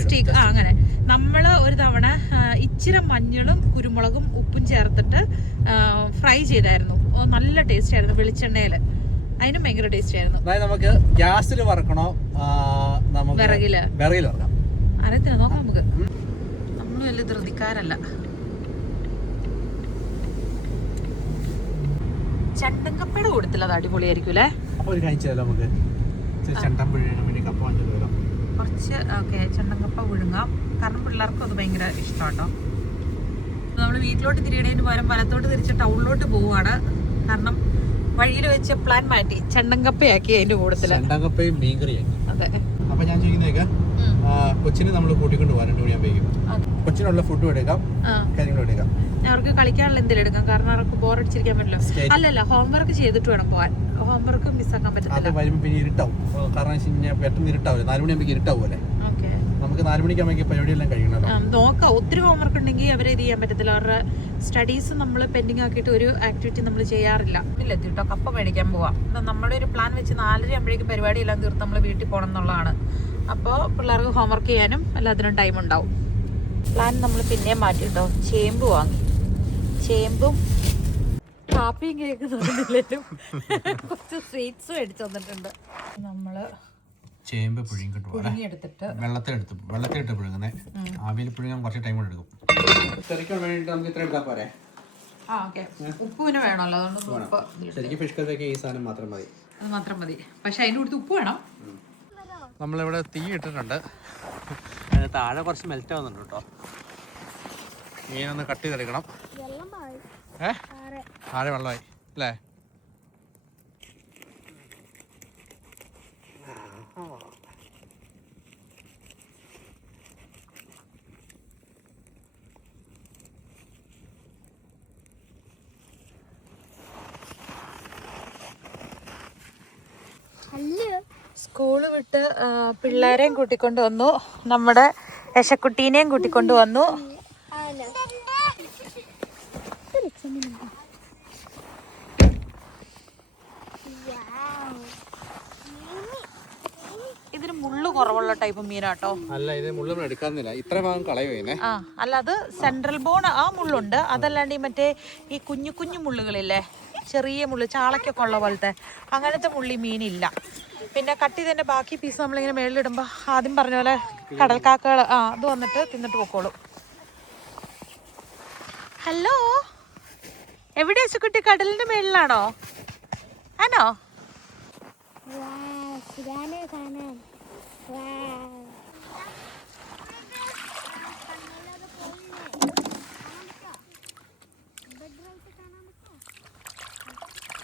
സ്റ്റീക്ക് അങ്ങനെ നമ്മള് ഒരു തവണ ഇച്ചിരി മഞ്ഞളും കുരുമുളകും ഉപ്പും ചേർത്തിട്ട് ഫ്രൈ ചെയ്തായിരുന്നു. നല്ല ടേസ്റ്റ് ആയിരുന്നു വെളിച്ചെണ്ണയില്. അതിനും ഭയങ്കര ടേസ്റ്റ് ആയിരുന്നു. നമുക്ക് ഗ്യാസിൽ വറക്കണോ നമുക്ക് വിറകില് വറക്കാം? അറിയത്തില്ല, നോക്കാം നമുക്ക്. നമ്മള് വലിയ ധൃതിക്കാരല്ല. ചണ്ടങ്കപ്പയുടെ കൂടത്തില്ല, അത് അടിപൊളിയായിരിക്കും അല്ലേ? അപ്പൊ ഒരു കഴിച്ചാലോ നമുക്ക് ചണ്ടം പുഴുങ്ങാൻ വേണ്ടി കപ്പ വാങ്ങിച്ചല്ലോ കുറച്ച്. ഓക്കെ, ചണ്ടങ്കപ്പ പുഴുങ്ങാം. കാരണം പിള്ളേർക്കും അത് ഭയങ്കര ഇഷ്ടമാട്ടോ. നമ്മൾ വീട്ടിലോട്ട് തിരിയണേന് പകരം വലത്തോട്ട് തിരിച്ച് ടൗണിലോട്ട് പോവുകയാണ്. കാരണം വഴിയിൽ വെച്ച് പ്ലാൻ മാറ്റി ചണ്ടങ്കപ്പയാക്കി അതിന്റെ കൂട്ടത്തില്. ചണ്ടങ്കപ്പയും മീൻകറിയാക്കി. അതെ. അപ്പൊ ഞാൻ ചെയ്യുന്നേക്ക് കൊച്ചിനെ നമ്മൾ കൂട്ടിക്കൊണ്ട് പോകാം 2 മണിയാകുമ്പോഴേക്കും. കൊച്ചിനുള്ള ഫുഡ് എടുക്കാം, കാര്യങ്ങളും എടുക്കാം. അവർക്ക് കളിക്കാനുള്ള എന്തെങ്കിലും എടുക്കാം. കാരണം അവർക്ക് ബോറടിച്ചിരിക്കാൻ പറ്റില്ല. അല്ലല്ല, ഹോംവർക്ക് ചെയ്തിട്ട് വേണം പോവാൻ. ഹോംവർക്ക് മിസ്സാക്കാൻ പറ്റില്ല. വരുമ്പോ പിന്നെ ഇരുട്ടാവും. കാരണം പെട്ടെന്ന് ഇരുട്ടാവില്ല. 4 മണിയാകുമ്പോൾ ഇരുട്ടാവുമല്ലേ? നമുക്ക് 4 മണിക്കാകുമ്പോൾ പരിപാടിയെല്ലാം കഴിയണല്ലോ. നോക്കാം. ഒത്തിരി ഹോംവർക്ക് ഉണ്ടെങ്കിൽ അവരെ ഇത് ചെയ്യാൻ പറ്റത്തില്ല. അവരുടെ സ്റ്റഡീസ് നമ്മൾ പെൻഡിങ് ആക്കിയിട്ട് ഒരു ആക്ടിവിറ്റി നമ്മൾ ചെയ്യാറില്ല. ഇല്ലെത്തിട്ടോ കപ്പ മേടിക്കാൻ പോവാം. നമ്മുടെ ഒരു പ്ലാൻ വെച്ച് 4:30 ആകുമ്പോഴേക്കും പരിപാടി എല്ലാം തീർത്ത് നമ്മൾ വീട്ടിൽ പോകണം എന്നുള്ളതാണ്. അപ്പോൾ പിള്ളേർക്ക് ഹോംവർക്ക് ചെയ്യാനും എല്ലാത്തിനും ടൈം ഉണ്ടാവും. പ്ലാൻ നമ്മൾ പിന്നെയും മാറ്റിട്ടോ. ചേമ്പ് വാങ്ങി. ചേമ്പും കാപ്പിയും കേൾക്കുന്നില്ലേലും കുറച്ച് സ്വീറ്റ്സും അടിച്ചു തന്നിട്ടുണ്ട്. നമ്മള് ചേമ്പ് പുഴുങ്ങിയെടുത്തിട്ട് വെള്ളത്തിലിട്ട് പുഴുങ്ങുന്നേ. ആവിയിൽ പുഴുങ്ങാൻ കുറച്ച് ടൈം എടുക്കും. കറിക്കാൻ വേണ്ടിയിട്ട് നമുക്ക് ഇത്ര എടുത്താൽ പോരെ? ഉപ്പിന് വേണമല്ലോ, അതുകൊണ്ട് ഉപ്പ്. ശരിക്കും ഫിഷ് കറിയൊക്കെ ഈ സാധനം മാത്രം മതി. അത് മാത്രം മതി. പക്ഷെ അതിൻ്റെ കൂടുതൽ ഉപ്പ് വേണം. നമ്മളിവിടെ തീ ഇട്ടിട്ടുണ്ട്. താഴെ കുറച്ച് മെൽറ്റ് ആവുന്നുണ്ട് കേട്ടോ. മീനൊന്ന് കട്ട് ചെയ്തെടുക്കണം. താഴെ വെള്ളമായി അല്ലേ? സ്കൂള് വിട്ട് പിള്ളേരെയും കൂട്ടിക്കൊണ്ട് വന്നു. നമ്മുടെ യശക്കുട്ടീനെയും കൂട്ടിക്കൊണ്ട് വന്നു. ഇതിന് മുള്ളു കുറവുള്ള ടൈപ്പ് മീനാട്ടോ. അല്ല, ഇത് മുള്ളൊന്നും എടുക്കാന്നില്ല. ഇത്ര ഭാഗം കളയുവേ. അല്ല, അത് സെൻട്രൽ ബോൺ ആ മുള്ളുണ്ട്. അതല്ലാണ്ട് ഈ മറ്റേ ഈ കുഞ്ഞു കുഞ്ഞു മുള്ളുകളില്ലേ, ചെറിയ മുള്ളു, ചാളക്കൊക്കെ ഉള്ള പോലത്തെ അങ്ങനത്തെ മുള്ളി മീനില്ല. പിന്നെ കട്ട് ചെയ്തതിൻ്റെ ബാക്കി പീസ് നമ്മളിങ്ങനെ മേളിലിടുമ്പോൾ ആദ്യം പറഞ്ഞ പോലെ കടൽക്കാക്കകൾ അത് വന്നിട്ട് തിന്നിട്ട് പൊക്കോളും. ഹലോ, എവിടെ യശക്കുട്ടി? കടലിന്റെ മേളിലാണോ? ആണോ?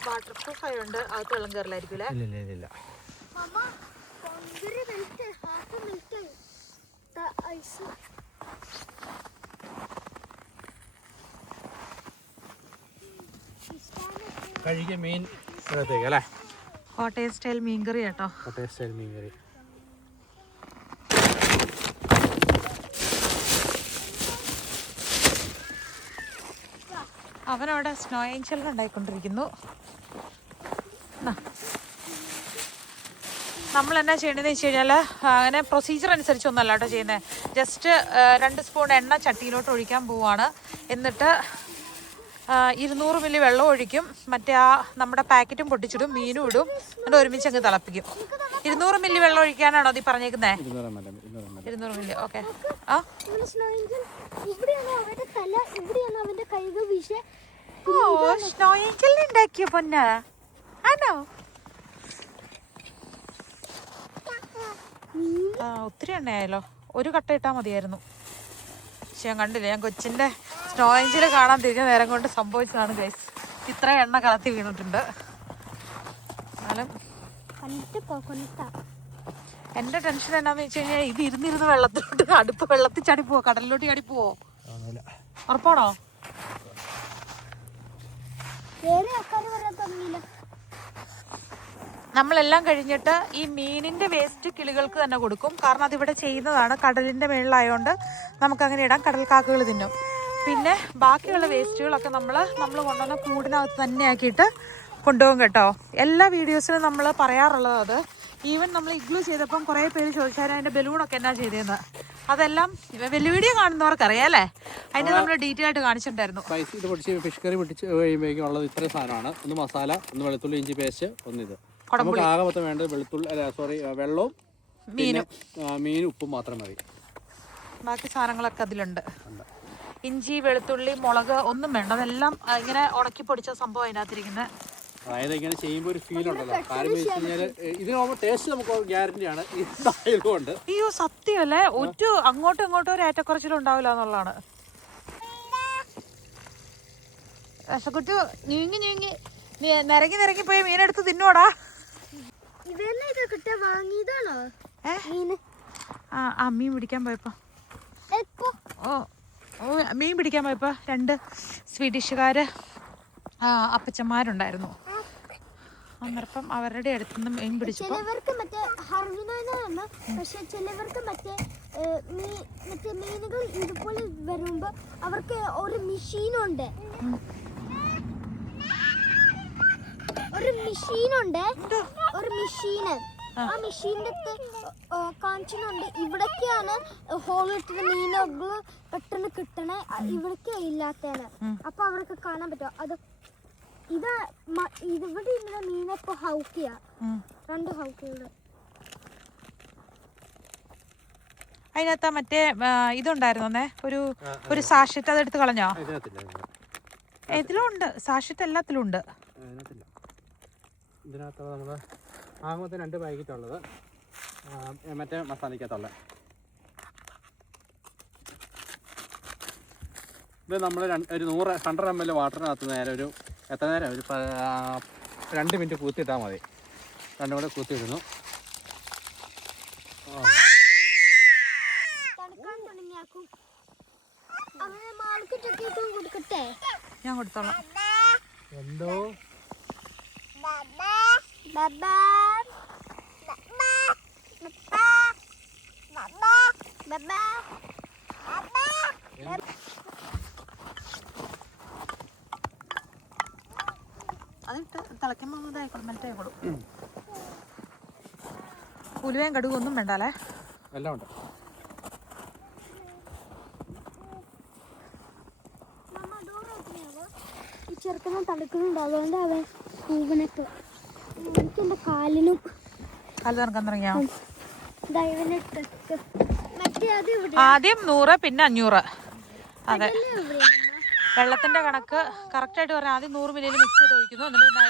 വാട്ടർ പ്രൂഫ് ആയതുകൊണ്ട് അകത്ത് വെള്ളം കയറില്ലായിരിക്കും അല്ലേ? ഇല്ല. കഴുകിയ മീൻ അല്ലേ? കോട്ടയം സ്റ്റൈൽ മീൻകറി കേട്ടോ. കോട്ടയം സ്റ്റൈൽ മീൻകറി. അവനവിടെ സ്നോ ഏഞ്ചൽ ഉണ്ടായിക്കൊണ്ടിരിക്കുന്നു. നമ്മൾ എന്നാ ചെയ്യേണ്ടതെന്ന് വെച്ച് കഴിഞ്ഞാൽ അങ്ങനെ പ്രൊസീജിയർ അനുസരിച്ചൊന്നുമല്ല കേട്ടോ ചെയ്യുന്നത്. ജസ്റ്റ് 2 സ്പൂൺ എണ്ണ ചട്ടിയിലോട്ട് ഒഴിക്കാൻ പോവാണ്. എന്നിട്ട് 200 മില്ലി വെള്ളം ഒഴിക്കും. മറ്റേ നമ്മുടെ പാക്കറ്റും പൊട്ടിച്ചിടും, മീനും ഇടും, എന്നിട്ട് ഒരുമിച്ച് അങ്ങ് തിളപ്പിക്കും. 200 മില്ലി വെള്ളം ഒഴിക്കാനാണോ നീ പറഞ്ഞേക്കുന്നേ? 200 ml. 200 മില്ലി. ഓക്കെ. ആ ഇവിടെയാണ് അവന്റെ തല, ഇവിടെയാണ് അവന്റെ കൈകൾ വീശ. ഓ സ്നോ ഏഞ്ചലിനെ ഉണ്ടാക്കിയ പൊന്ന ആണോ? ആ ഒത്തിരി എണ്ണയായല്ലോ. ഒരു കട്ട ഇട്ടാൽ മതിയായിരുന്നു. പക്ഷെ ഞാൻ കണ്ടില്ല. ഞാൻ കൊച്ചിൻ്റെ സ്നോ ഏഞ്ചൽ കാണാൻ തിരിഞ്ഞ നേരം കൊണ്ട് സംഭവിച്ചതാണ് ഗൈസ്. ഇത്ര എണ്ണ കലത്തി വീണിട്ടുണ്ട്. എന്നാലും എൻ്റെ ടെൻഷൻ എന്നാന്ന് വെച്ച് കഴിഞ്ഞാൽ ഇത് ഇരുന്നിരുന്ന് വെള്ളത്തിലോട്ട് അടുപ്പ് വെള്ളത്തിൽ ചാടി പോവോ, കടലിലോട്ട് ചാടി പോവോ? ഉറപ്പാണോ? നമ്മളെല്ലാം കഴിഞ്ഞിട്ട് ഈ മീനിന്റെ വേസ്റ്റ് കിളികൾക്ക് തന്നെ കൊടുക്കും. കാരണം അതിവിടെ ചെയ്യുന്നതാണ്. കടലിന്റെ മേളിലായതുകൊണ്ട് നമുക്ക് അങ്ങനെ ഇടാം. കടൽക്കാക്കകൾ തിന്നും. പിന്നെ ബാക്കിയുള്ള വേസ്റ്റുകളൊക്കെ നമ്മൾ കൊണ്ടുവന്ന കൂടിനകത്ത് തന്നെ ആക്കിയിട്ട് കൊണ്ടുപോകും കേട്ടോ. എല്ലാ വീഡിയോസിലും നമ്മൾ പറയാറുള്ളത് അത്. ഈവൻ നമ്മൾ ഇഗ്ലൂ ചെയ്തപ്പം കുറേ പേര് ചോദിച്ചാൽ അതിൻ്റെ ബലൂണൊക്കെ എന്നാ ചെയ്തതെന്ന്. അതെല്ലാം വലിയ വീഡിയോ കാണുന്നവർക്ക് അറിയാം അല്ലേ? അതിൻ്റെ നമ്മൾ ഡീറ്റെയിൽ ആയിട്ട് കാണിച്ചിട്ടുണ്ടായിരുന്നു. സ്പൈസി ഇത് പൊടിച്ച് ഫിഷ് കറി പൊട്ടിച്ച് കഴിയുമ്പോഴേക്കും ഉള്ളത് ഇത്രയും സാധനമാണ്. ഒന്ന് മസാല, ഒന്ന് വെളുത്തുള്ളി ഇഞ്ചി പേസ്റ്റ്, ഒന്നിത്. നമുക്ക് ആകെ മൊത്തം വേണ്ടത് വെള്ളവും മീനും ഉപ്പും മാത്രം മതി. ബാക്കി സാധനങ്ങളൊക്കെ അതിലുണ്ട്. ഇഞ്ചി, വെളുത്തുള്ളി, മുളക് ഒന്നും വേണ്ട. അതെല്ലാം ഇങ്ങനെ ഉണക്കി പൊടിച്ച സംഭവം അതിനകത്തിരിക്കുന്നത്. അതായത് ഇങ്ങനെ ചെയ്യുമ്പോൾ ഒരു ഫീൽ ഉണ്ടല്ലോ. കാരണം വെച്ച് കഴിഞ്ഞാൽ ഇതിനാകുമ്പോൾ ടേസ്റ്റ് നമുക്ക് ഗ്യാരണ്ടിയാണ്. ഇതായതുകൊണ്ട് അയ്യോ സത്യമല്ലേ, അങ്ങോട്ടും ഇങ്ങോട്ടും ഒരു ഏറ്റക്കുറച്ചിലും ഉണ്ടാവില്ല എന്നുള്ളതാണ്. രസക്കുട്ടി നീങ്ങി നിരങ്ങി പോയി മീനെടുത്ത് തിന്നോടാ. ആ മീൻ പിടിക്കാൻ പോയപ്പോ മീൻ പിടിക്കാൻ പോയപ്പോ 2 സ്വീഡിഷുകാര് അപ്പച്ചന്മാരുണ്ടായിരുന്നു. അന്നേരം അവരുടെ അടുത്തുനിന്ന് മീൻ പിടിച്ചു. ചിലവർക്ക് മറ്റേ പക്ഷെ ചിലവർക്ക് മറ്റേ മീനുകൾ ഇതുപോലെ വരുമ്പോ അവർക്ക് ഒരു മെഷീനുണ്ട്. ഒരു മെഷീന് ആ മെഷീൻ്റെ കാണിച്ചുണ്ട്. ഇവിടൊക്കെയാണ് ഹോളിട്ടിട്ട് മീനുകൾ പെട്ടെന്ന് കിട്ടണേ, ഇവിടേക്ക് ഇല്ലാത്തതാണ്. അപ്പൊ അവർക്ക് കാണാൻ പറ്റും. അത് ഇവിടെ മീനെ ഇപ്പൊ ഹൗക്കിയ 2 ഹൗക്കിയുടെ അതിനകത്ത് മറ്റേ ഇതുണ്ടായിരുന്നേ ഒരു സാഷറ്റ്, അതെടുത്ത് കളഞ്ഞോ? ഇതിലും ഉണ്ട് സാഷറ്റ്, എല്ലാത്തിലും ഉണ്ട്. ഇതിനകത്ത് നമ്മൾ ആകുമ്പോൾ 2 പാക്കറ്റ് ഉള്ളത് മറ്റേ മസാലയ്ക്കകത്തുള്ള. ഇത് നമ്മൾ ഒരു 100 ml വാട്ടറിനകത്ത് നേരെ ഒരു എത്ര നേരം ഒരു 2 മിനിറ്റ് കൂത്തിയിട്ടാൽ മതി. 2 കൂടെ കൂത്തിയിടുന്നു. ഞാൻ കൊടുത്തോളാം. എന്തോ അതിട്ട് തിളയ്ക്കുമ്പോൾ ഇതായിക്കോളും, മെൽറ്റായിക്കോളും. ഉലുവയും കടുകും ഒന്നും വേണ്ടല്ലേ? എല്ലാം ഉണ്ട്. ഈ ചെറുക്കനും തടുക്കുന്നുണ്ട്, അതുകൊണ്ട് അവൻ പൂവനൊക്കെ എനിക്ക് എൻ്റെ കാലിനും കാല് തണുക്കാൻ തുടങ്ങിയോ? ആദ്യം 100 പിന്നെ 500. അതെ, വെള്ളത്തിന്റെ കണക്ക് കറക്റ്റായിട്ട് പറഞ്ഞാൽ ആദ്യം 100 മില്ലിയിൽ മിക്സ് ചെയ്ത് ഒഴിക്കുന്നു. എന്നിട്ട് പിന്നെ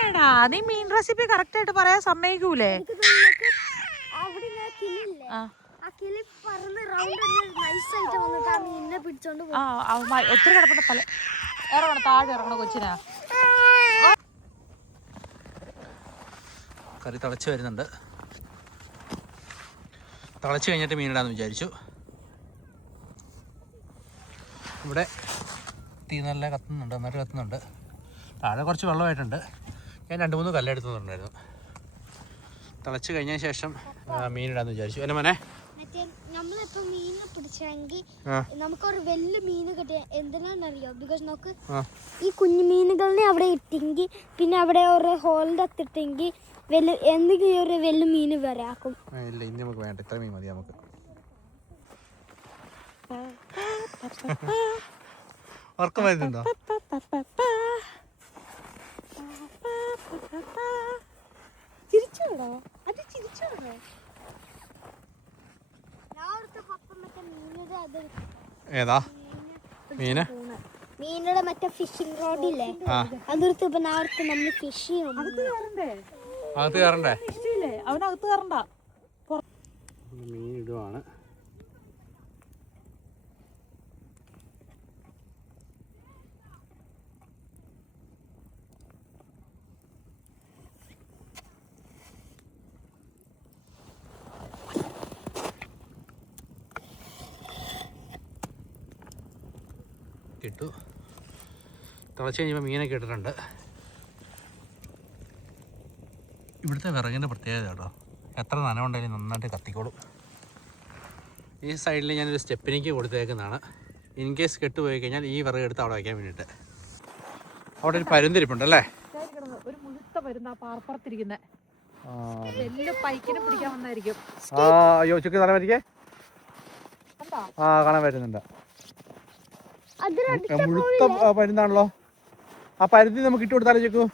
എന്നാടാ നീ മീൻ റെസിപ്പി കറക്റ്റായിട്ട് പറയാൻ സമ്മതിക്കൂലേ? ഒത്തിരി കിടപ്പുണ്ട് പല ഇറങ്ങണം, താഴെ ഇറങ്ങണ കൊച്ചിനാ. കറി തിളച്ച് വരുന്നുണ്ട്. തിളച്ച് കഴിഞ്ഞിട്ട് മീനിടാന്ന് വിചാരിച്ചു. ഇവിടെ തീ നല്ല കത്തുന്നുണ്ട്, നന്നായിട്ട് കത്തുന്നുണ്ട്. താഴെ കുറച്ച് വെള്ളമായിട്ടുണ്ട്. ഞാൻ 2-3 കല്ലെടുത്തുന്നുണ്ടായിരുന്നു. തിളച്ച് കഴിഞ്ഞ ശേഷം മീനിടാന്ന് വിചാരിച്ചു. അല്ലേ മോനെ? നമ്മളിപ്പോ മീനെ പിടിച്ചെങ്കിൽ നമുക്കൊരു വലിയ മീന് കിട്ടിയ എന്തിനാണെന്നറിയോ? ബിക്കോസ് നമുക്ക് ഈ കുഞ്ഞു മീനുകളിനെ അവിടെ ഇട്ടെങ്കിൽ പിന്നെ അവിടെ ഒരു ഹോളിൻ്റെ അത്തിട്ടെങ്കിൽ എന്തെങ്കിലും ഒരു വലിയ മീന് വരാക്കും. ഇല്ല, ഇനി നമുക്ക് വേണ്ട, ഇത്ര മീൻ മതി നമുക്ക്. ഉറക്കം വരുന്നുണ്ടോ? ചിരിച്ചു ചിരിച്ചോടോ അത് ചിരിച്ചോടോ ഞാൻ പപ്പ മറ്റേ മീനുടെ അത് ഏതാ മീന്? മീനുടെ മറ്റേ ഫിഷിംഗ് റോഡില്ലേ അതെടുത്ത് ഇപ്പൊ നാളത്തെ നമ്മള് ഫിഷ് ചെയ്യണം. അകത്ത് കയറണ്ടേ? അവനകത്ത് കയറണ്ട. മീൻ ഇടുവാണ്. ഇട്ടു. തിളച്ച് കഴിഞ്ഞപ്പോൾ മീനൊക്കെ ഇട്ടിട്ടുണ്ട്. ഇവിടുത്തെ വിറകിൻ്റെ പ്രത്യേകത കേട്ടോ, എത്ര നനവുണ്ടെങ്കിലും നന്നായിട്ട് കത്തിക്കോളും. ഈ സൈഡിൽ ഞാനൊരു സ്റ്റെപ്പിനേക്ക് കൊടുത്തേക്കുന്നതാണ്. ഇൻ കേസ് കെട്ടുപോയി കഴിഞ്ഞാൽ ഈ വിറക് എടുത്ത് അവിടെ വയ്ക്കാൻ വേണ്ടിയിട്ട്. അവിടെ ഒരു പരുന്തിരിപ്പുണ്ടല്ലേ? ഒരു മുഴുത്ത പരുന്താ പാർപ്പുറത്തിരിക്കുന്നത്. വലിയ പൈക്കിനെ പിടിക്കാൻ വന്നായിരിക്കും. അയ്യോ ചുക്ക് തല വരികെ കാണാൻ പറ്റുന്നുണ്ട്. മുഴുത്ത പരുന്താണല്ലോ. ആ പരുന്തി നമുക്ക് ഇട്ട് കൊടുത്താലോ ചുക്കു?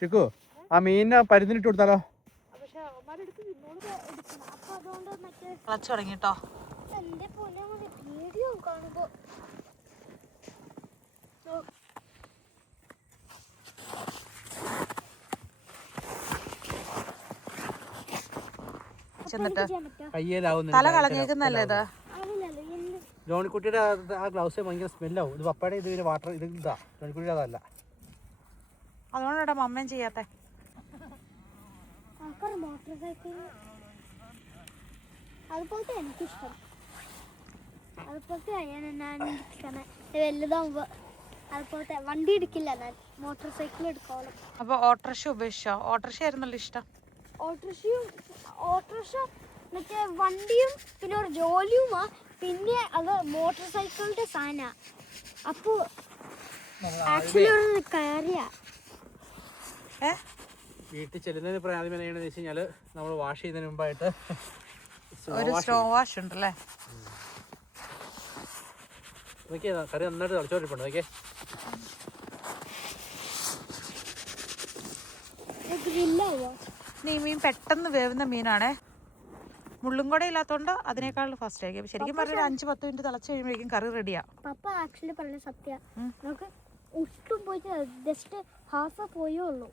ചുക്കു ആ മീനിനെ പരുന്തിന് ഇട്ട് കൊടുത്താലോ? തുടങ്ങിട്ടോ. തല കളഞ്ഞേക്കുന്നല്ലേ ഇത്? ജോണിക്കുട്ടിയുടെ ആ ഗ്ലൗസ് ഭയങ്കര സ്മെല്ലാവും. ഇത് പപ്പയുടെ ഇത് വാട്ടർ ഇത് ഇതാ, ജോണിക്കുട്ടിയുടെ അതല്ല. അതുകൊണ്ടാ മമ്മയും ചെയ്യാത്തെ. അതുപോലത്തെ എനിക്കിഷ്ടം. അതുപോലത്തെ വലുതാവുമ്പോ അതുപോലത്തെ വണ്ടി എടുക്കില്ല, ഞാൻ മോട്ടോർ സൈക്കിൾ എടുക്കോളും. അപ്പൊ ഓട്ടോറിക്ഷ ഉപേക്ഷിച്ചോ? ഓട്ടോറിക്ഷ ആയിരുന്നല്ലോ ഇഷ്ടം. ഓട്ടോറിക്ഷ മറ്റേ വണ്ടിയും പിന്നെ ഒരു ജോലിയുമാ, പിന്നെ അത് മോട്ടോർ സൈക്കിളിന്റെ സാധന. അപ്പൊ ആക്ച്വലി ഒരു കാര്യാ. വീട്ടിൽ ചെല്ലുന്നതിന് പ്രാഥമികം ചെയ്യണമെന്ന് വെച്ച് കഴിഞ്ഞാൽ നമ്മൾ വാഷ് ചെയ്യുന്നതിന് മുമ്പായിട്ട് ഒരു സ്ലോ വാഷ് ഉണ്ടല്ലേ? നോക്കിയാ കറി നന്നായിട്ട് തിളച്ചോണ്ടിരിപ്പുണ്ട്. നോക്കിയേ ഈ മീൻ പെട്ടെന്ന് വേവുന്ന മീനാണേ. മുള്ളും കൂടെ ഇല്ലാത്തോണ്ട് അതിനേക്കാളും ഫാസ്റ്റ് ആയിരിക്കും. ശരിക്കും പറഞ്ഞാൽ 5-10 മിനിറ്റ് തിളച്ച് കഴിയുമ്പോഴേക്കും കറി റെഡിയാ. പപ്പ ആക്ച്വലി പറഞ്ഞ സത്യം, നമുക്ക് ഒട്ടും പോയിട്ട് ജസ്റ്റ് ഹാഫ് പോയേ ഉള്ളൂ.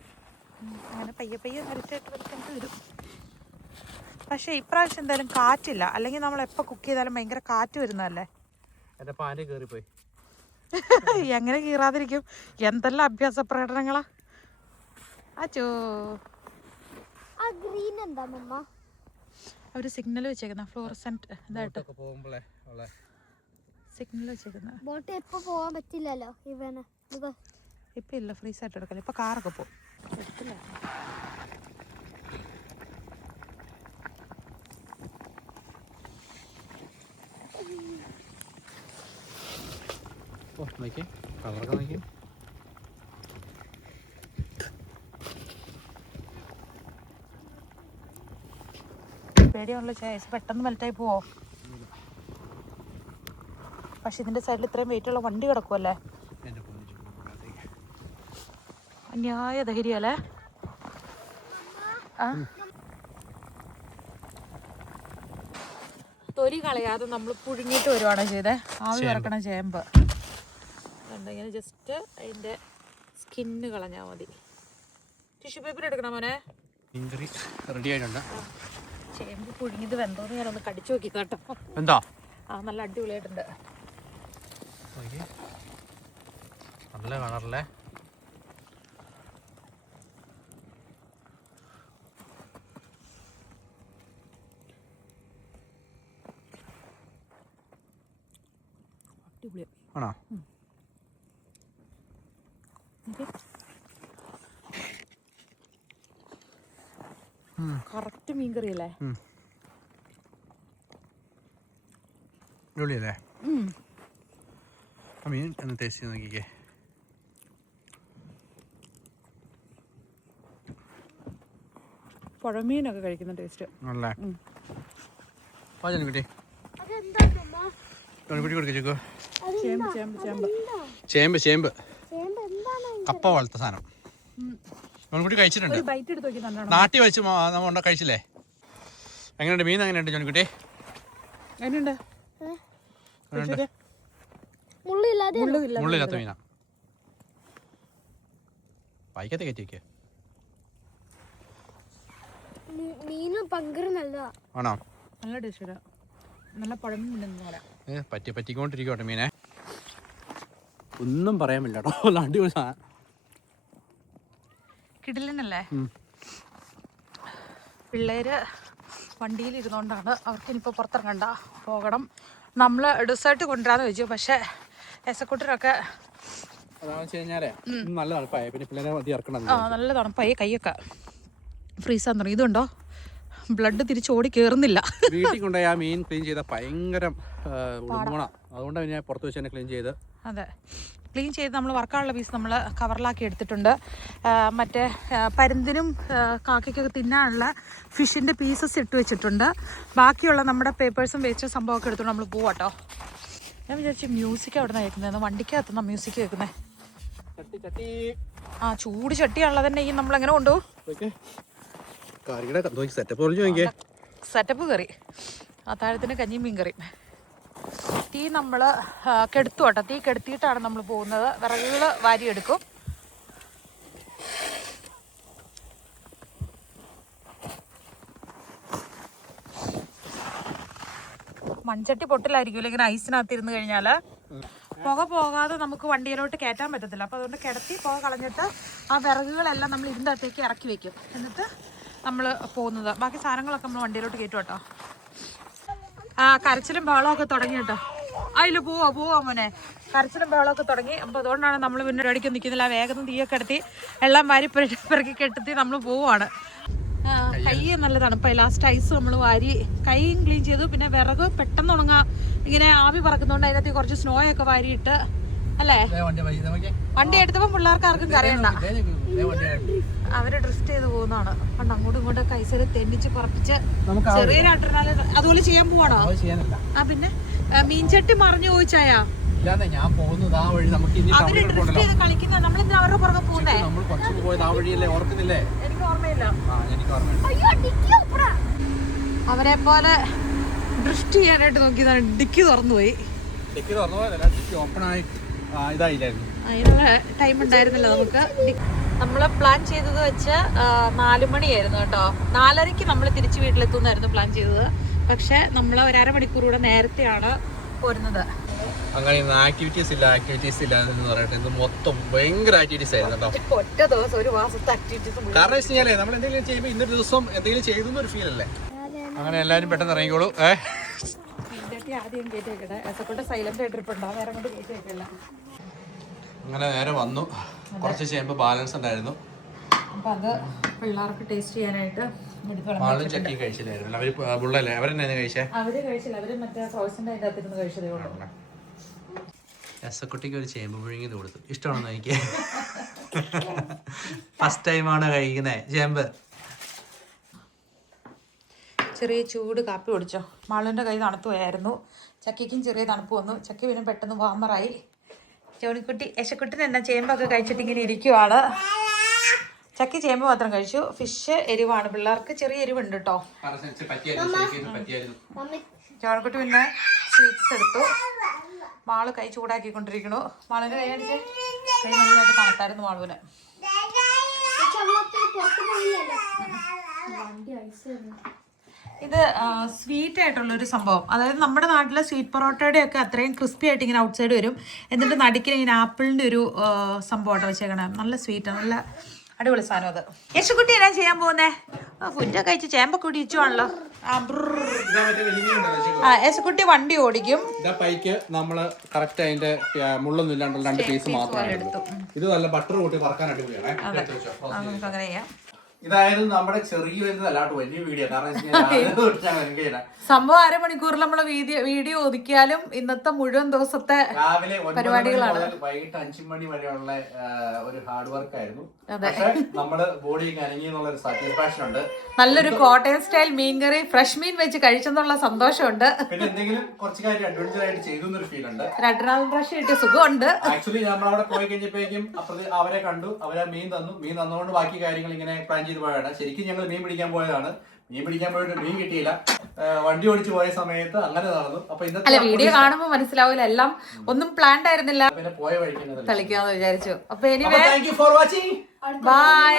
അങ്ങനെ പയ്യെ പയ്യെ വരച്ചോണ്ട് വരും. പക്ഷെ ഇപ്രാവശ്യം എന്തായാലും കാറ്റില്ല. അല്ലെങ്കിൽ നമ്മൾ എപ്പോൾ കുക്ക് ചെയ്താലും ഭയങ്കര കാറ്റ് വരുന്നതല്ലേ. എൻ്റെ പാൻറ് കയറിപ്പോയി. എങ്ങനെ കീറാതിരിക്കും? എന്തെല്ലാം അഭ്യാസ പ്രകടനങ്ങളാ. അച്ചോ ഗ്രീൻ എന്താ മമ്മ? അവര് സിഗ്നൽ വെച്ചേക്കുന്ന ഫ്ലോറസെന്റ് ഇതായിട്ട് പോകുമ്പോഴേ സിഗ്നൽ വെച്ചേക്കുന്ന. ബോട്ട് എപ്പോ പോവാൻ പറ്റില്ലല്ലോ ഇവന്. ഇപ്പൊ ഇല്ല, ഫ്രീസ് ആയിട്ട് എടുക്കല്ലേ. ഇപ്പൊ കാറൊക്കെ പോകും. എടുത്തില്ല. നോക്കി കളറൊക്കെ നോക്കി. പേടിയാണല്ലോ ചേച്ചി, പെട്ടെന്ന് മെൽറ്റായി പോവോ? പക്ഷെ ഇതിന്റെ സൈഡിൽ ഇത്രയും വെയിറ്റുള്ള വണ്ടി കിടക്കുമല്ലേ. അന്യായ ധൈര്യല്ലേ. തൊലി കളയാതെ നമ്മൾ പുഴുങ്ങിയിട്ട് വരുവാണ് ചെയ്തേ. ആവി വറക്കണ ചേമ്പ് ഇങ്ങനെ ജസ്റ്റ് അതിന്റെ സ്കിന്ന് കളഞ്ഞാൽ മതി. ടിഷ്യൂ പേപ്പർ എടുക്കണം മോനെ. റെഡി ആയിട്ടുണ്ട്. ചേമ്പ് പുഴുങ്ങിയത് വെന്തോന്ന് ഞാനൊന്ന് കടിച്ചു നോക്കി കേട്ടോ. എന്താ? നല്ല അടിപൊളിയായിട്ടുണ്ട്. നല്ല കളറല്ലേ. അടിപൊളി ആണോ? കറക്റ്റ് മീൻകറി അല്ലേ? അടിപൊളിയല്ലേ? ആ മീൻ ഒന്ന് ടേസ്റ്റ് ചെയ്ത് നോക്കിക്കേ. പുഴമീനൊക്കെ കഴിക്കുന്ന ടേസ്റ്റ് ആണല്ലേ? ജോണിക്കുട്ടി ജോണിക്കുട്ടി കൊടുക്ക ചോക്കോ. ചേമ്പ് ചേമ്പ് ചേമ്പ് ചേമ്പ് ചേമ്പ് കപ്പ വളർത്ത സാധനം. ജോൺകുട്ടി കഴിച്ചിട്ടുണ്ട്. ഒരു ബൈറ്റ് എടുത്ത് നോക്കി നല്ലോണം. നാട്ടി വെച്ച് നമ്മ കഴിച്ചില്ലേ? എങ്ങനെയുണ്ട് മീൻ? എങ്ങനെയുണ്ട് ജോൺകുട്ടി? എങ്ങനെയുണ്ട്? മുള്ളില്ലാത്ത മീനാ. വായിക്കത്തെ കയറ്റി വെക്കുക. മീനും പങ്കര നല്ലതാ. ആണോ? നല്ല ടേസ്റ്റ്. നല്ല പഴമുണ്ടെന്ന് പറയാം. പറ്റിക്കൊണ്ടിരിക്കട്ടെ മീനെ. ഒന്നും പറയാൻ പറ്റില്ല കേട്ടോ. അടിപൊളി സാധനം. കിടിലനല്ലേ? പിള്ളേര് വണ്ടിയിൽ ഇരുന്നോണ്ടാണ് അവർക്കിനിപ്പോൾ പുറത്തിറങ്ങണ്ട, പോകണം. നമ്മൾ ഡെസേർട്ട് കൊണ്ടുവരാന്ന് വെച്ചു, പക്ഷേ എസക്കുട്ടനൊക്കെ അതാണെന്ന് വെച്ച് കഴിഞ്ഞാലേ നല്ല തണുപ്പായി. പിന്നെ പിള്ളേരെ മതി ഇറക്കണം. നല്ല തണുപ്പായി. കൈയൊക്കെ ഫ്രീസാൻ തുടങ്ങി. ഇതുണ്ടോ, ബ്ലഡ് തിരിച്ചോടി കയറുന്നില്ല. വീട്ടിൽ കൊണ്ടുപോയി ആ മീൻ ക്ലീൻ ചെയ്താൽ ഭയങ്കര ഗുണ. അതുകൊണ്ടാണ് ഞാൻ പുറത്ത് വെച്ച് തന്നെ ക്ലീൻ ചെയ്ത്. അതെ, ക്ലീൻ ചെയ്ത് നമ്മൾ വറുക്കാനുള്ള പീസ് നമ്മൾ കവറിലാക്കി എടുത്തിട്ടുണ്ട്. മറ്റേ പരുന്തിനും കാക്കയ്ക്കൊക്കെ തിന്നാനുള്ള ഫിഷിൻ്റെ പീസസ് ഇട്ട് വെച്ചിട്ടുണ്ട്. ബാക്കിയുള്ള നമ്മുടെ പേപ്പേഴ്സും വേസ്റ്റ് സംഭവമൊക്കെ എടുത്തുകൊണ്ട് നമ്മൾ പോവാട്ടോ. ഞാൻ വിചാരിച്ചു മ്യൂസിക് അവിടെ നിന്ന് കേൾക്കുന്നത്, വണ്ടിക്കകത്തുനിന്ന് മ്യൂസിക് കേൾക്കുന്നത്. ആ ചൂട് ചട്ടിയാണല്ലോ തന്നെ. ഈ നമ്മളെങ്ങനെ കൊണ്ടുപോകും? സെറ്റപ്പ് കറി, അത്താഴത്തിന് കഞ്ഞിയും മീൻ കറി. തീ നമ്മൾ കെടുത്തു കേട്ടോ. തീ കെടുത്തിയിട്ടാണ് നമ്മൾ പോകുന്നത്. വിറകുകൾ വാരിയെടുക്കും. മൺചട്ടി പൊട്ടിലായിരിക്കുമല്ലോ ഇങ്ങനെ ഐസിനകത്ത് ഇരുന്ന് കഴിഞ്ഞാൽ. പുക പോകാതെ നമുക്ക് വണ്ടിയിലോട്ട് കയറ്റാൻ പറ്റത്തില്ല. അപ്പോൾ അതുകൊണ്ട് കിടത്തി പുക കളഞ്ഞിട്ട് ആ വിറകുകളെല്ലാം നമ്മൾ ഇതിൻ്റെ അകത്തേക്ക് ഇറക്കി വെക്കും. എന്നിട്ട് നമ്മൾ പോകുന്നത്. ബാക്കി സാധനങ്ങളൊക്കെ നമ്മൾ വണ്ടിയിലോട്ട് കയറ്റും കേട്ടോ. കരച്ചിലും ബഹളമൊക്കെ തുടങ്ങി കേട്ടോ. അതിൽ പോവാ മോനെ. കരച്ചിലും ബഹളമൊക്കെ തുടങ്ങി. അപ്പോൾ അതുകൊണ്ടാണ് നമ്മൾ പിന്നെ അടിക്കാൻ നിൽക്കുന്നില്ല. വേഗം തീയൊക്കെ എടുത്തി എല്ലാം വാരി പെറുക്കി കെട്ടി നമ്മൾ പോവുകയാണ്. കൈ നല്ല തണുപ്പായി. ലാസ്റ്റ് ഐസ് നമ്മൾ വാരി കൈയും ക്ലീൻ ചെയ്തു. പിന്നെ വിറക് പെട്ടെന്ന് ഉണങ്ങാൻ ഇങ്ങനെ ആവി പറക്കുന്നതുകൊണ്ട് അതിനകത്ത് കുറച്ച് സ്നോയൊക്കെ വാരിയിട്ട് അല്ലേ. വണ്ടി എടുത്തപ്പോൾ പിള്ളേർക്ക് ആർക്കും കറിയണ്ട. അവര് ഡ്രിഫ്റ്റ് ചെയ്ത് പോകുന്നതാണ്. പണ്ട് അങ്ങോട്ടും ഇങ്ങോട്ടും കൈസര് തെന്നിച്ച് പറപ്പിച്ച് ചെറിയൊരു അഡ്രിനാലിൻ അതുപോലെ ചെയ്യാൻ പോവാണോ? ആ പിന്നെ മീൻചട്ടി മറിഞ്ഞു പോയിച്ചായാ അവര് ഡ്രിഫ്റ്റ് ചെയ്ത് കളിക്കുന്ന. നമ്മളെന്താ അവരുടെ പുറകെ പോകുന്നേ? എനിക്ക് ഓർമ്മയില്ല. അവരെ പോലെ ഡ്രിഫ്റ്റ് ചെയ്യാനായിട്ട് നോക്കിയതാണ്. ഡിക്കി തുറന്നുപോയി. അതിനുള്ള ടൈം ഉണ്ടായിരുന്നില്ല നമുക്ക്. നമ്മൾ പ്ലാൻ ചെയ്തത് വെച്ച് 4 മണിയായിരുന്നു കേട്ടോ. 4:30 നമ്മൾ തിരിച്ച് വീട്ടിലെത്തുന്നായിരുന്നു പ്ലാൻ ചെയ്തത്. പക്ഷെ നമ്മൾ ഒരു അരമണിക്കൂർ കൂടെ നേരത്തെയാണ് പോരുന്നത്. അങ്ങനെ ആക്ടിവിറ്റീസ് ഇല്ല എന്ന് പറയട്ടെ. ഇത് മൊത്തം ഭയങ്കര ആക്ടിവിറ്റീസ് ആയിരുന്നു കേട്ടോ. ഒറ്റ ദിവസം ഒരു മാസത്തെ ആക്ടിവിറ്റീസ്. കാരണം വെച്ച് കഴിഞ്ഞാലേ നമ്മൾ എന്തെങ്കിലും ചെയ്യുമ്പോൾ ഇന്നൊരു ദിവസം എന്തെങ്കിലും ചെയ്തെന്നൊരു ഫീൽ അല്ലേ. അങ്ങനെ എല്ലാവരും പെട്ടെന്ന് ഇറങ്ങിക്കോളൂ. ആദ്യം കേട്ടേക്കട്ടെ. എസക്കൊണ്ട് സൈലന്റ് ആയിട്ടിരിപ്പുണ്ടോ? വേറെ കൊണ്ട് കേട്ടേക്കില്ല. അങ്ങനെ നേരെ വന്നു. കുറച്ച് ചെയ്യുമ്പോൾ ബാലൻസ് ഉണ്ടായിരുന്നു. അപ്പൊ അത് പിള്ളേർക്ക് ടേസ്റ്റ് ചെയ്യാനായിട്ട് ചക്കി കഴിച്ചില്ലായിരുന്നു. അവര് പുള്ളല്ലേ അവരെന്നെ കഴിച്ചേ? അവര് കഴിച്ചില്ല. അവര് മറ്റേ ഫ്രോസന്റെ അതിന്റെ അകത്തിരുന്ന് കഴിച്ചതേ ഉള്ളൂ. എസക്കുട്ടിക്ക് ഒരു ചേമ്പ് പുഴുങ്ങിയത് കൊടുത്തു. ഇഷ്ടമാണെന്ന് എനിക്ക്. ഫസ്റ്റ് ടൈമാണ് കഴിക്കുന്നത് ചേമ്പ്. ചെറിയ ചൂട് കാപ്പി കുടിച്ചോ. മാളുവിൻ്റെ കൈ തണുത്തു പോയായിരുന്നു. ചക്കിക്കും ചെറിയ തണുപ്പ് വന്നു. ചക്കി പിന്നെ പെട്ടെന്ന് വാമറായി. ജോണിക്കുട്ടി യശക്കുട്ടിന് എന്നാ ചേമ്പൊക്കെ കഴിച്ചിട്ട് ഇങ്ങനെ ഇരിക്കുവാണ്. ചക്കി ചേമ്പ് മാത്രം കഴിച്ചു. ഫിഷ് എരിവാണ്. പിള്ളേർക്ക് ചെറിയ എരിവുണ്ട് കേട്ടോ. ജോണിക്കുട്ടി പിന്നെ സ്വീറ്റ്സ് എടുത്തു. മാള് കൈ ചൂടാക്കിക്കൊണ്ടിരിക്കണു. മാളുവിൻ്റെ കൈ അടിച്ച് കൈ നല്ലതായിട്ട് തണുത്തായിരുന്നു മാളുവിന്. ഇത് സ്വീറ്റ് ആയിട്ടുള്ളൊരു സംഭവം. അതായത് നമ്മുടെ നാട്ടിലെ സ്വീറ്റ് പൊറോട്ടയുടെ ഒക്കെ അത്രയും ക്രിസ്പി ആയിട്ട് ഇങ്ങനെ ഔട്ട് സൈഡ് വരും. എന്നിട്ട് നടുക്കിൽ ഇങ്ങനെ ആപ്പിളിൻ്റെ ഒരു സംഭവമായിട്ട് വെച്ചേക്കണേ. നല്ല സ്വീറ്റ്, നല്ല അടിപൊളി സാധനം അത്. യശുക്കുട്ടി എന്നാ ചെയ്യാൻ പോകുന്നേ? ഫുഡൊക്കെ കഴിച്ച് ചേമ്പൊക്കെ കുടിച്ചുവാണല്ലോ. യശുക്കുട്ടി വണ്ടി ഓടിക്കും. നമ്മള് കറക്റ്റ് അതിന്റെ മുള്ളൊന്നും ഇല്ലാണ്ടുള്ള 2 പീസ് മാത്രമാണ്. ഇത് നല്ല ബട്ടർ കൂട്ടി വറക്കാൻ അടിപൊളിയാണ്. നമുക്ക് അങ്ങനെ ചെയ്യാം. ഇതായിരുന്നു നമ്മുടെ ചെറിയ വരുന്നതല്ലാട്ടോ വലിയ വീഡിയോ. കാരണം സംഭവം അരമണിക്കൂറിൽ നമ്മള് വീഡിയോ ഒതുക്കിയാലും ഇന്നത്തെ മുഴുവൻ ദിവസത്തെ രാവിലെ പരിപാടികളാണ്. വൈകിട്ട് 5 മണി വരെയുള്ള ഒരു ഹാർഡ് വർക്ക് ആയിരുന്നു. പക്ഷെ നമ്മള് ബോഡി അനങ്ങി എന്നുള്ള ഒരു സാറ്റിസ്ഫാക്ഷൻ ഉണ്ട്. നല്ലൊരു കോട്ടയം സ്റ്റൈൽ മീൻകറി ഫ്രഷ് മീൻ വെച്ച് കഴിച്ചെന്നുള്ള സന്തോഷമുണ്ട്. പിന്നെ എന്തെങ്കിലും കുറച്ച് കാര്യം അഡ്വഞ്ചർ ആയിട്ട് ചെയ്തു എന്നൊരു ഫീൽ ഉണ്ട്. അഡ്രിനാലിൻ റഷ് കിട്ടിയ സുഖമുണ്ട്. ആക്ച്വലി നമ്മളവിടെ പോയി കഴിഞ്ഞപ്പോഴേക്കും അവരെ കണ്ടു, അവരെ മീൻ തന്നുകൊണ്ട് ബാക്കി കാര്യങ്ങൾ ഇങ്ങനെ പ്ലാൻ ചെയ്ത് പോയതാണ്. ശരിക്കും ഞങ്ങൾ മീൻ പിടിക്കാൻ പോയതാണ്. മീൻ പിടിക്കാൻ പോയിട്ട് മീൻ കിട്ടിയില്ല. വണ്ടി ഓടിച്ചു പോയ സമയത്ത് അങ്ങനെ നടന്നു. അപ്പൊ ഇന്നത്തെ വീഡിയോ കാണുമ്പോൾ മനസ്സിലാവില്ല, എല്ലാം ഒന്നും പ്ലാൻഡ് ആയിരുന്നില്ല. പിന്നെ പോയ വഴിക്കുന്നത് കളിക്കാന്ന് വിചാരിച്ചു. അപ്പൊ anyway thank you for watching. By.